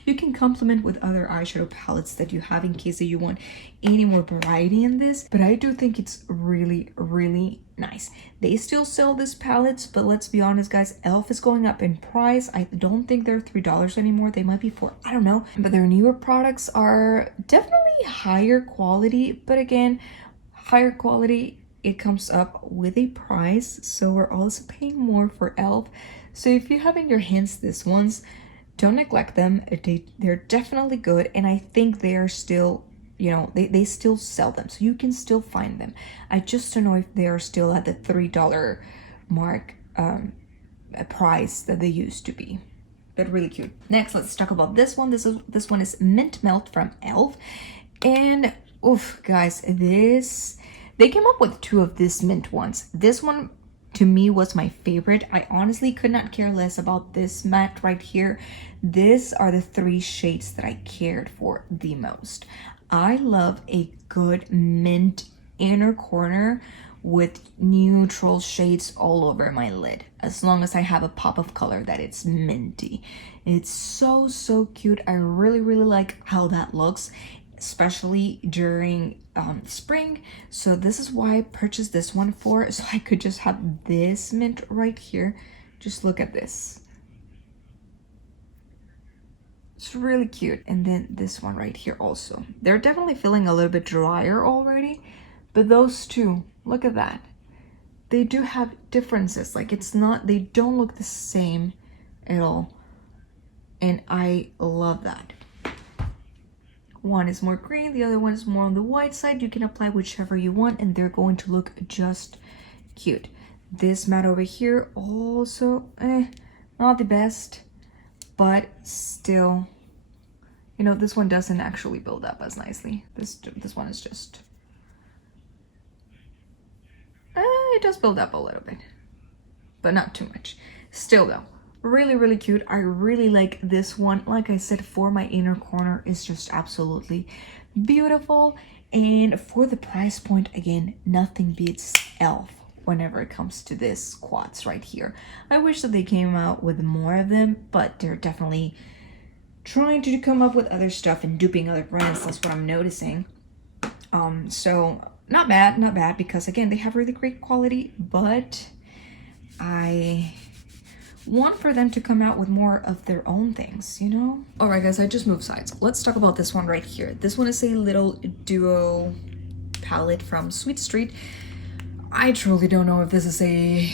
You can complement with other eyeshadow palettes that you have in case that you want any more variety in this. But I do think it's really nice. They still sell these palettes, but let's be honest, guys, Elf is going up in price. I don't think they're $3 anymore. They might be $4. I don't know. But their newer products are definitely higher quality. But again, higher quality, it comes up with a price. So we're also paying more for Elf. So if you have in your hands these ones, don't neglect them. They're definitely good, and I think they are still you know, they still sell them, so you can still find them. I just don't know if they're still at the $3 mark price that they used to be, but really cute. Next, let's talk about this one. This one is Mint Melt from Elf, and oof, guys, they came up with 2 of these mint ones. This one to me was my favorite. I honestly could not care less about this matte right here. These are the 3 shades that I cared for the most. I love a good mint inner corner with neutral shades all over my lid, as long as I have a pop of color that it's minty. It's so cute. I really like how that looks, especially during spring. So this is why I purchased this one for, so I could just have this mint right here. Just look at this. It's really cute. And then this one right here also. They're definitely feeling a little bit drier already, but those 2, look at that. They do have differences. Like, it's not, they don't look the same at all. And I love that. One is more green, the other one is more on the white side. You can apply whichever you want and they're going to look just cute. This matte over here also, not the best, but still, you know, this one doesn't actually build up as nicely. This one is just, it does build up a little bit, but not too much. Still though, really cute. I really like this one. Like I said, for my inner corner, is just absolutely beautiful. And for the price point, again, nothing beats Elf whenever it comes to this quads right here. I wish that they came out with more of them, but they're definitely trying to come up with other stuff and duping other brands. That's what I'm noticing. So not bad, because again, they have really great quality, but I want for them to come out with more of their own things, you know? All right, guys, I just moved sides. Let's talk about this one right here. This one is a little duo palette from Sweet Street. I truly don't know if this is a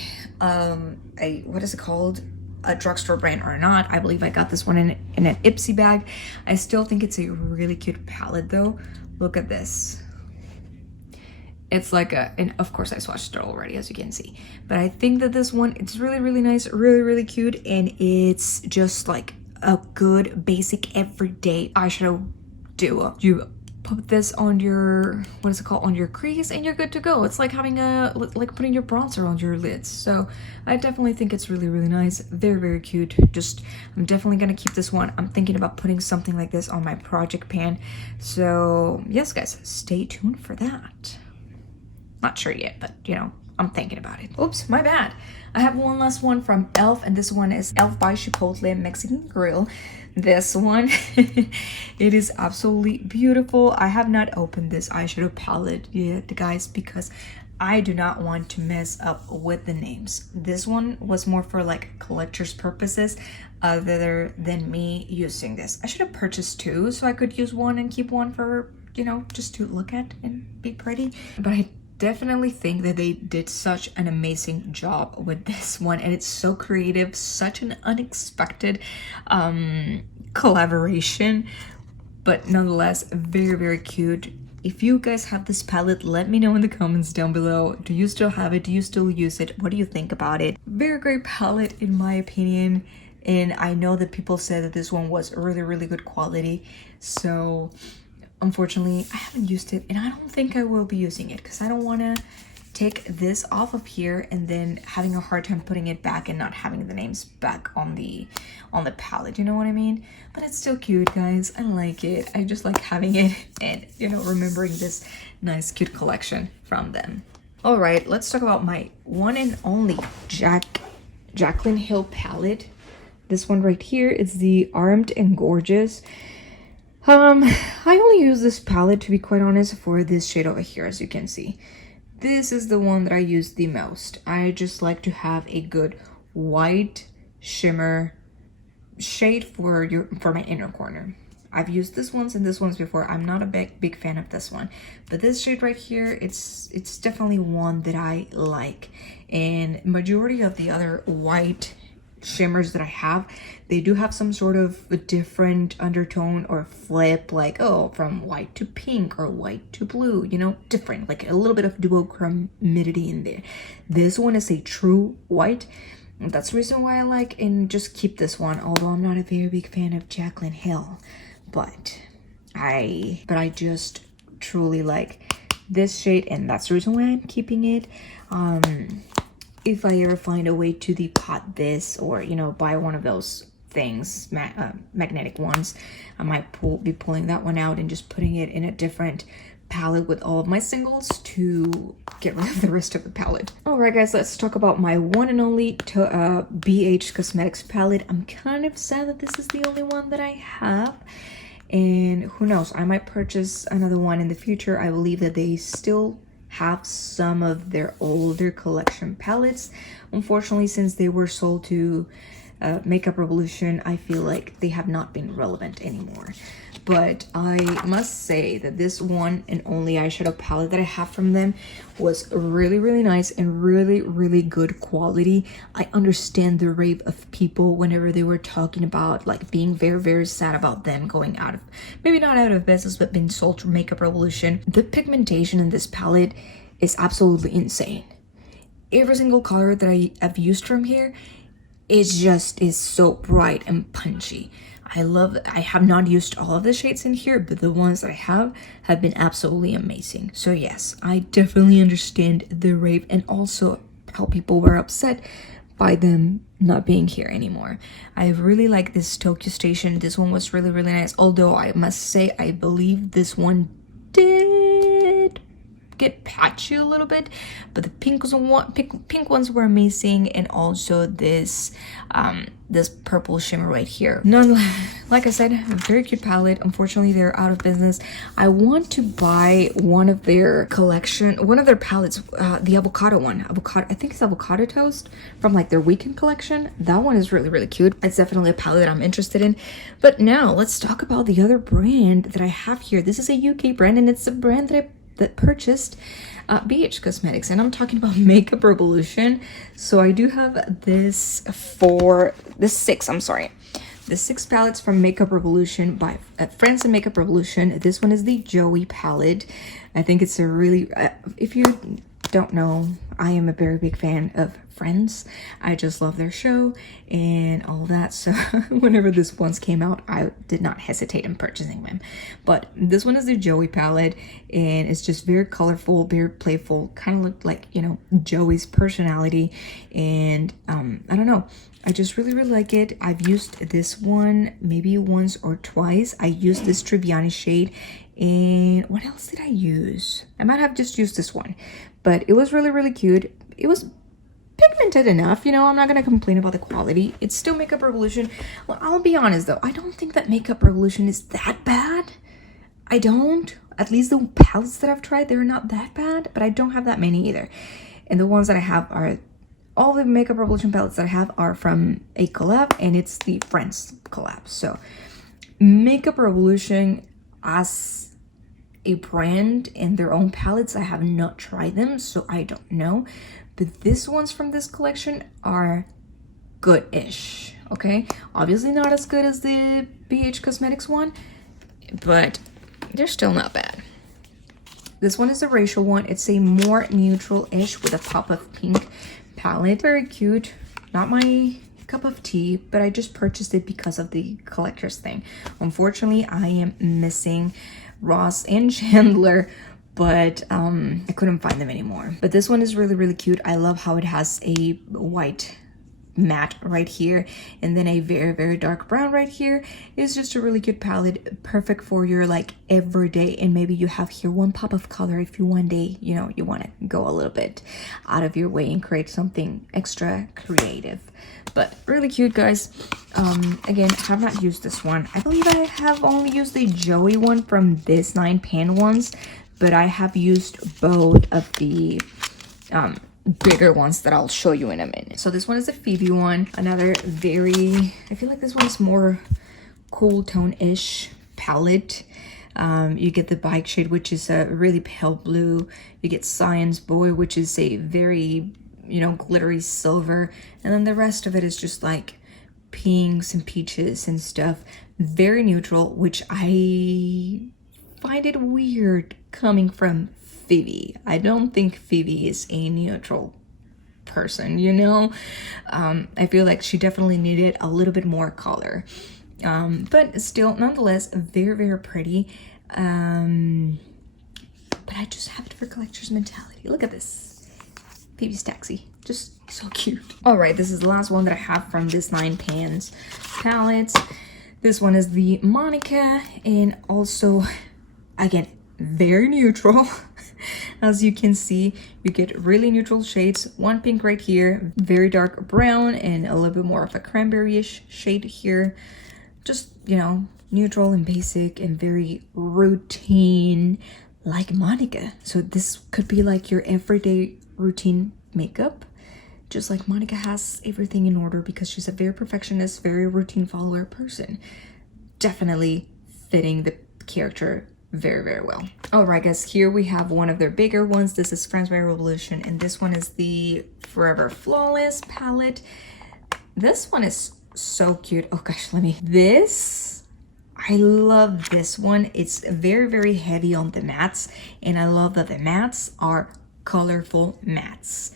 what is it called? A drugstore brand or not. I believe I got this one in an Ipsy bag. I still think it's a really cute palette though. Look at this. It's like and of course I swatched it already, as you can see. But I think that this one, it's really nice, really cute, and it's just like a good basic everyday eyeshadow duo. You put this on your, what is it called, on your crease, and you're good to go. It's like having like putting your bronzer on your lids. So I definitely think it's really nice, very cute. Just, I'm definitely gonna keep this one. I'm thinking about putting something like this on my project pan. So yes, guys, stay tuned for that. Not sure yet, but you know, I'm thinking about it. Oops, my bad. I have one last one from Elf, and this one is Elf by Chipotle Mexican Grill. This one, it is absolutely beautiful. I have not opened this eyeshadow palette yet, guys, because I do not want to mess up with the names. This one was more for like collector's purposes other than me using this. I should have purchased 2 so I could use one and keep one for, you know, just to look at and be pretty. But I definitely think that they did such an amazing job with this one, and it's so creative, such an unexpected collaboration, but nonetheless very cute. If you guys have this palette, let me know in the comments down below. Do you still have it? Do you still use it? What do you think about it? Very great palette in my opinion, and I know that people said that this one was really good quality. So unfortunately, I haven't used it, and I don't think I will be using it because I don't want to take this off of here and then having a hard time putting it back and not having the names back on the palette, you know what I mean? But it's still cute, guys. I like it. I just like having it and, you know, remembering this nice cute collection from them. All right, let's talk about my one and only Jaclyn Hill palette. This one right here is the Armed and Gorgeous. I only use this palette, to be quite honest, for this shade over here, as you can see. This is the one that I use the most. I just like to have a good white shimmer shade for my inner corner. I've used this ones and this ones before. I'm not a big fan of this one, but this shade right here, it's definitely one that I like. And majority of the other white shimmers that I have, they do have some sort of a different undertone or flip, like, oh, from white to pink or white to blue, you know, different, like a little bit of duochromity in there. This one is a true white. That's the reason why I like and just keep this one, although I'm not a very big fan of Jaclyn Hill, but I just truly like this shade, and that's the reason why I'm keeping it. If I ever find a way to depot this, or you know, buy one of those things, magnetic ones, I might be pulling that one out and just putting it in a different palette with all of my singles to get rid of the rest of the palette. All right, guys, let's talk about my one and only BH Cosmetics palette. I'm kind of sad that this is the only one that I have, and who knows, I might purchase another one in the future. I believe that they still have some of their older collection palettes. Unfortunately, since they were sold to Makeup Revolution, I feel like they have not been relevant anymore. But I must say that this one and only eyeshadow palette that I have from them was really, really nice and really, really good quality. I understand the rave of people whenever they were talking about like being very, very sad about them going out of, maybe not out of business, but being sold to Makeup Revolution. The pigmentation in this palette is absolutely insane. Every single color that I have used from here is so bright and punchy. I have not used all of the shades in here, but the ones that I have been absolutely amazing. So yes, I definitely understand the rave and also how people were upset by them not being here anymore. I really like this Tokyo Station. This one was really, really nice. Although I must say, I believe this one did get patchy a little bit, but the pink ones were amazing, and also this this purple shimmer right here. Like I said, a very cute palette. Unfortunately, they're out of business. I want to buy one of their collection, one of their palettes, the avocado one. I think it's avocado toast from like their weekend collection. That one is really, really cute. It's definitely a palette I'm interested in. But now let's talk about the other brand that I have here. This is a UK brand, and it's a brand that purchased BH Cosmetics, and I'm talking about Makeup Revolution. So I do have this the 6 palettes from Makeup Revolution by Friends and Makeup Revolution. This one is the Joey palette. I think it's a really, if you don't know, I am a very big fan of Friends. I just love their show and all that. So whenever this ones came out, I did not hesitate in purchasing them. But this one is the Joey palette, and it's just very colorful, very playful, kind of look like, you know, Joey's personality. And I don't know, I just really, really like it. I've used this one maybe once or twice. I used this Triviani shade, and what else did I use? I might have just used this one, but it was really, really cute. It was pigmented enough, you know. I'm not gonna complain about the quality. It's still Makeup Revolution. Well, I'll be honest though, I don't think that Makeup Revolution is that bad. I don't. At least the palettes that I've tried, they're not that bad, but I don't have that many either. And the ones that I have are, all the Makeup Revolution palettes that I have are from a collab, and it's the Friends collab. So Makeup Revolution as a brand and their own palettes, I have not tried them, so I don't know. But these ones from this collection are good-ish, okay? Obviously not as good as the BH Cosmetics one, but they're still not bad. This one is the racial one. It's a more neutral-ish with a pop of pink palette. Very cute. Not my cup of tea, but I just purchased it because of the collector's thing. Unfortunately, I am missing Ross and Chandler, but I couldn't find them anymore. But this one is really, really cute. I love how it has a white matte right here and then a very, very dark brown right here. It's just a really cute palette, perfect for your like everyday, and maybe you have here one pop of color if you one day, you know, you want to go a little bit out of your way and create something extra creative. But really cute, guys. Again, I have not used this one. I believe I have only used the Joey one from this 9-pan ones, but I have used both of the bigger ones that I'll show you in a minute. So this one is the Phoebe one, another very, I feel like this one's more cool tone-ish palette. You get the Bike shade, which is a really pale blue. You get Science Boy, which is a very you know, glittery silver, and then the rest of it is just like pinks and peaches and stuff. Very neutral, which I find it weird coming from Phoebe. I don't think Phoebe is a neutral person, you know. I feel like she definitely needed a little bit more color, but still, nonetheless, very, very pretty. But I just have it for collector's mentality. Look at this, Phoebe's taxi, just so cute. All right, this is the last one that I have from this 9 Pans palette. This one is the Monica, and also, again, very neutral. As you can see, you get really neutral shades. One pink right here, very dark brown, and a little bit more of a cranberry-ish shade here. Just, you know, neutral and basic and very routine, like Monica. So this could be like your everyday routine makeup, just like Monica has everything in order because she's a very perfectionist, very routine follower person. Definitely fitting the character very, very well. All right, guys, here we have one of their bigger ones. This is Friends by Revolution, and this one is the Forever Flawless palette. This one is so cute. Oh gosh, I love this one. It's very, very heavy on the mattes, and I love that the mattes are colorful mattes.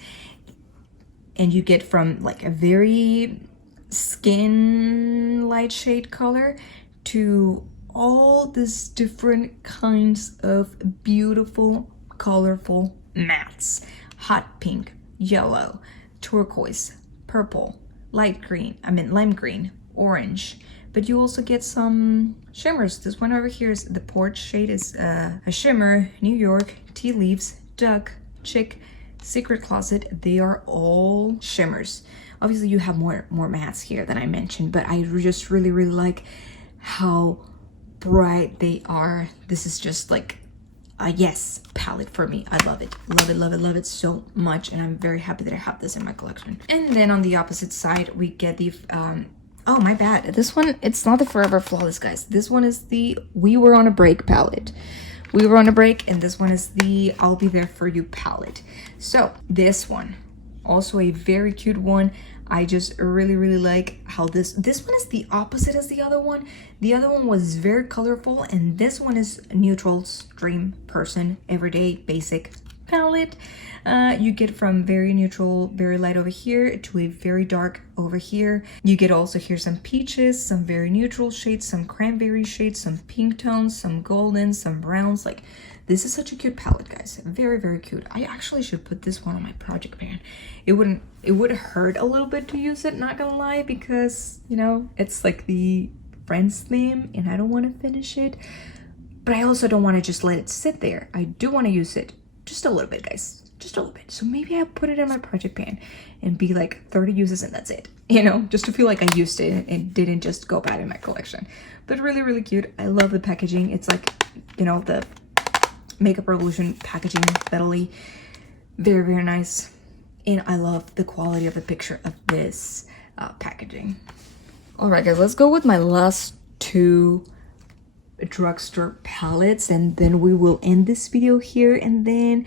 And you get from like a very skin light shade color to all these different kinds of beautiful, colorful mattes. Hot pink, yellow, turquoise, purple, light green, lime green, orange. But you also get some shimmers. This one over here is the Porch shade, is a shimmer, New York, Tea Leaves, Duck, Chick, Secret Closet. They are all shimmers. Obviously you have more mattes here than I mentioned, but I just really, really like how bright they are. This is just like a yes palette for me. I love it, love it, love it, love it so much, and I'm very happy that I have this in my collection. And then on the opposite side we get the oh my bad, this one, it's not the Forever Flawless, guys. This one is the We Were on a Break palette. We Were on a Break, and this one is the I'll Be There For You palette. So this one, also a very cute one. I just really, really like how this one is the opposite as the other one. The other one was very colorful, and this one is neutrals, dream person, everyday basic palette. You get from very neutral, very light over here to a very dark over here. You get also here some peaches, some very neutral shades, some cranberry shades, some pink tones, some golden, some browns. Like, this is such a cute palette, guys. Very, very cute. I actually should put this one on my project pan. It would hurt a little bit to use it, not gonna lie, because, you know, it's like the Friends theme and I don't want to finish it. But I also don't want to just let it sit there. I do want to use it just a little bit, guys. Just a little bit. So maybe I put it in my project pan and be like 30 uses and that's it. You know, just to feel like I used it and didn't just go bad in my collection. But really, really cute. I love the packaging. It's like, you know, the Makeup Revolution packaging, metally. Very, very nice. And I love the quality of the picture of this packaging. All right, guys, let's go with my last 2 Drugstore palettes, and then we will end this video here, and then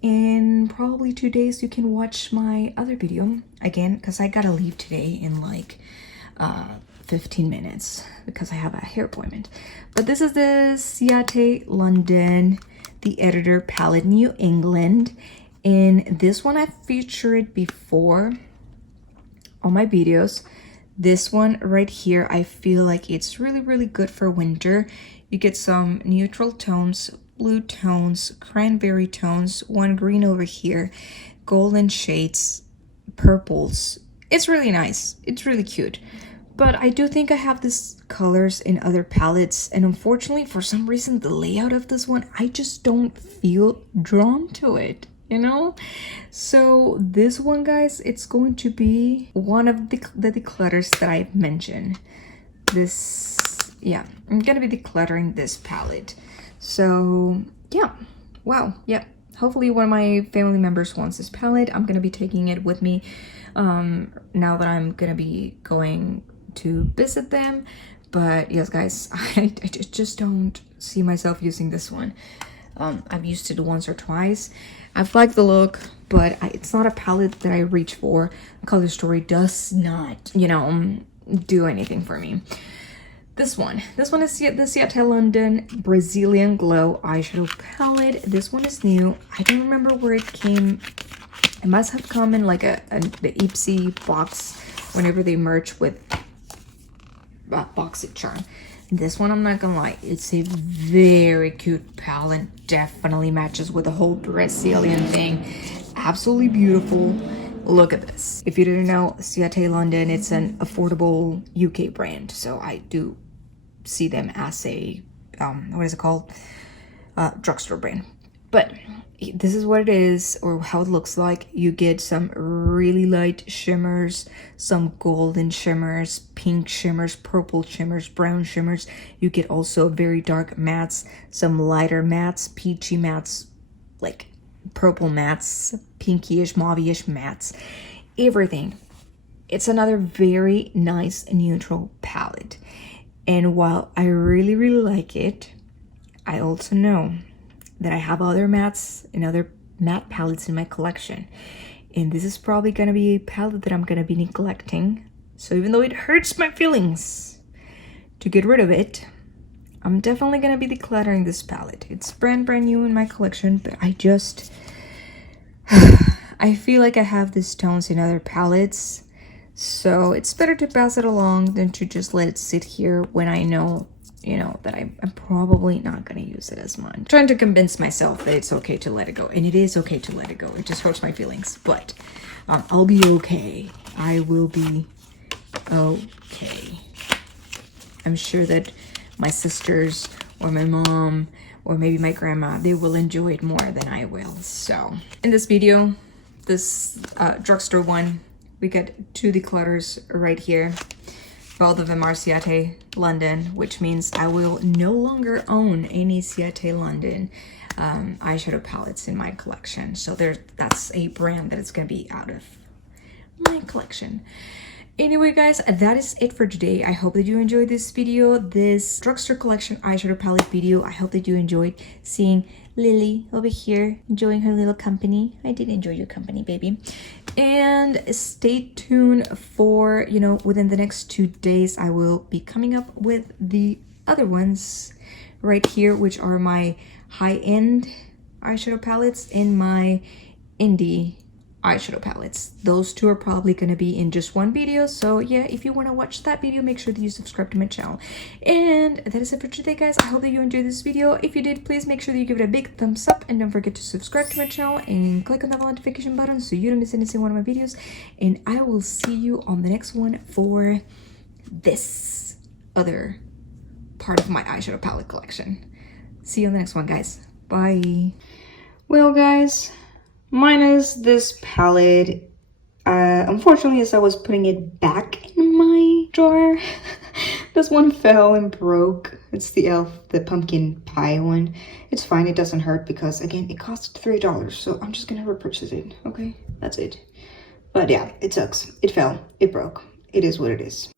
in probably 2 days you can watch my other video again, because I gotta leave today in like 15 minutes because I have a hair appointment. But this is the Ciate London, the Editor palette, New England, and this one I've featured before on my videos. This one right here, I feel like it's really, really good for winter. You get some neutral tones, blue tones, cranberry tones, one green over here, golden shades, purples. It's really nice. It's really cute. But I do think I have these colors in other palettes, and unfortunately, for some reason, the layout of this one, I just don't feel drawn to it, you know? So this one, guys, it's going to be one of the declutters that I've mentioned. This, yeah, I'm gonna be decluttering this palette. So yeah, wow, yeah. Hopefully one of my family members wants this palette. I'm gonna be taking it with me now that I'm gonna be going to visit them. But yes, guys, I just don't see myself using this one. I've used it once or twice. I've liked the look, but it's not a palette that I reach for. Color Story does not, you know, do anything for me. This one is the Seattle London Brazilian Glow eyeshadow palette. This one is new. I don't remember where it came. It must have come in like the Ipsy box whenever they merge with BoxyCharm. This one, I'm not gonna lie, it's a very cute palette. Definitely matches with the whole Brazilian thing. Absolutely beautiful. Look at this. If you didn't know, Seattle London, it's an affordable UK brand. So I do see them as a, what is it called? Drugstore brand. But this is what it is, or how it looks like. You get some really light shimmers, some golden shimmers, pink shimmers, purple shimmers, brown shimmers. You get also very dark mattes, some lighter mattes, peachy mattes, like purple mattes, pinkyish, mauve-ish mattes, everything. It's another very nice neutral palette. And while I really, really like it, I also know that I have other mattes and other matte palettes in my collection. And this is probably gonna be a palette that I'm gonna be neglecting. So even though it hurts my feelings to get rid of it, I'm definitely gonna be decluttering this palette. It's brand new in my collection, but I just, I feel like I have these tones in other palettes. So it's better to pass it along than to just let it sit here when I know, you know, that I'm probably not gonna use it as much. I'm trying to convince myself that it's okay to let it go, and it is okay to let it go. It just hurts my feelings, but I'll be okay. I will be okay. I'm sure that my sisters or my mom or maybe my grandma, they will enjoy it more than I will. So in this video, this drugstore one, we got two declutters right here. Both of them are Seattle London, which means I will no longer own any Seattle London eyeshadow palettes in my collection. So that's a brand that is going to be out of my collection. Anyway, guys, that is it for today. I hope that you enjoyed this video, this drugstore collection eyeshadow palette video. I hope that you enjoyed seeing Lily over here enjoying her little company. I did enjoy your company, baby. And stay tuned for, you know, within the next 2 days, I will be coming up with the other ones right here, which are my high-end eyeshadow palettes and my indie eyeshadow palettes. Those two are probably going to be in just one video. So yeah, if you want to watch that video, make sure that you subscribe to my channel. And that is it for today, guys. I hope that you enjoyed this video. If you did, please make sure that you give it a big thumbs up, and don't forget to subscribe to my channel and click on the notification button so you don't miss any single one of my videos. And I will see you on the next one for this other part of my eyeshadow palette collection. See you on the next one, guys. Bye. Well, guys, minus this palette, unfortunately, as I was putting it back in my drawer, this one fell and broke. It's the the pumpkin pie one. It's fine, it doesn't hurt because, again, it cost $3, so I'm just gonna repurchase it, okay? That's it. But yeah, it sucks. It fell, it broke. It is what it is.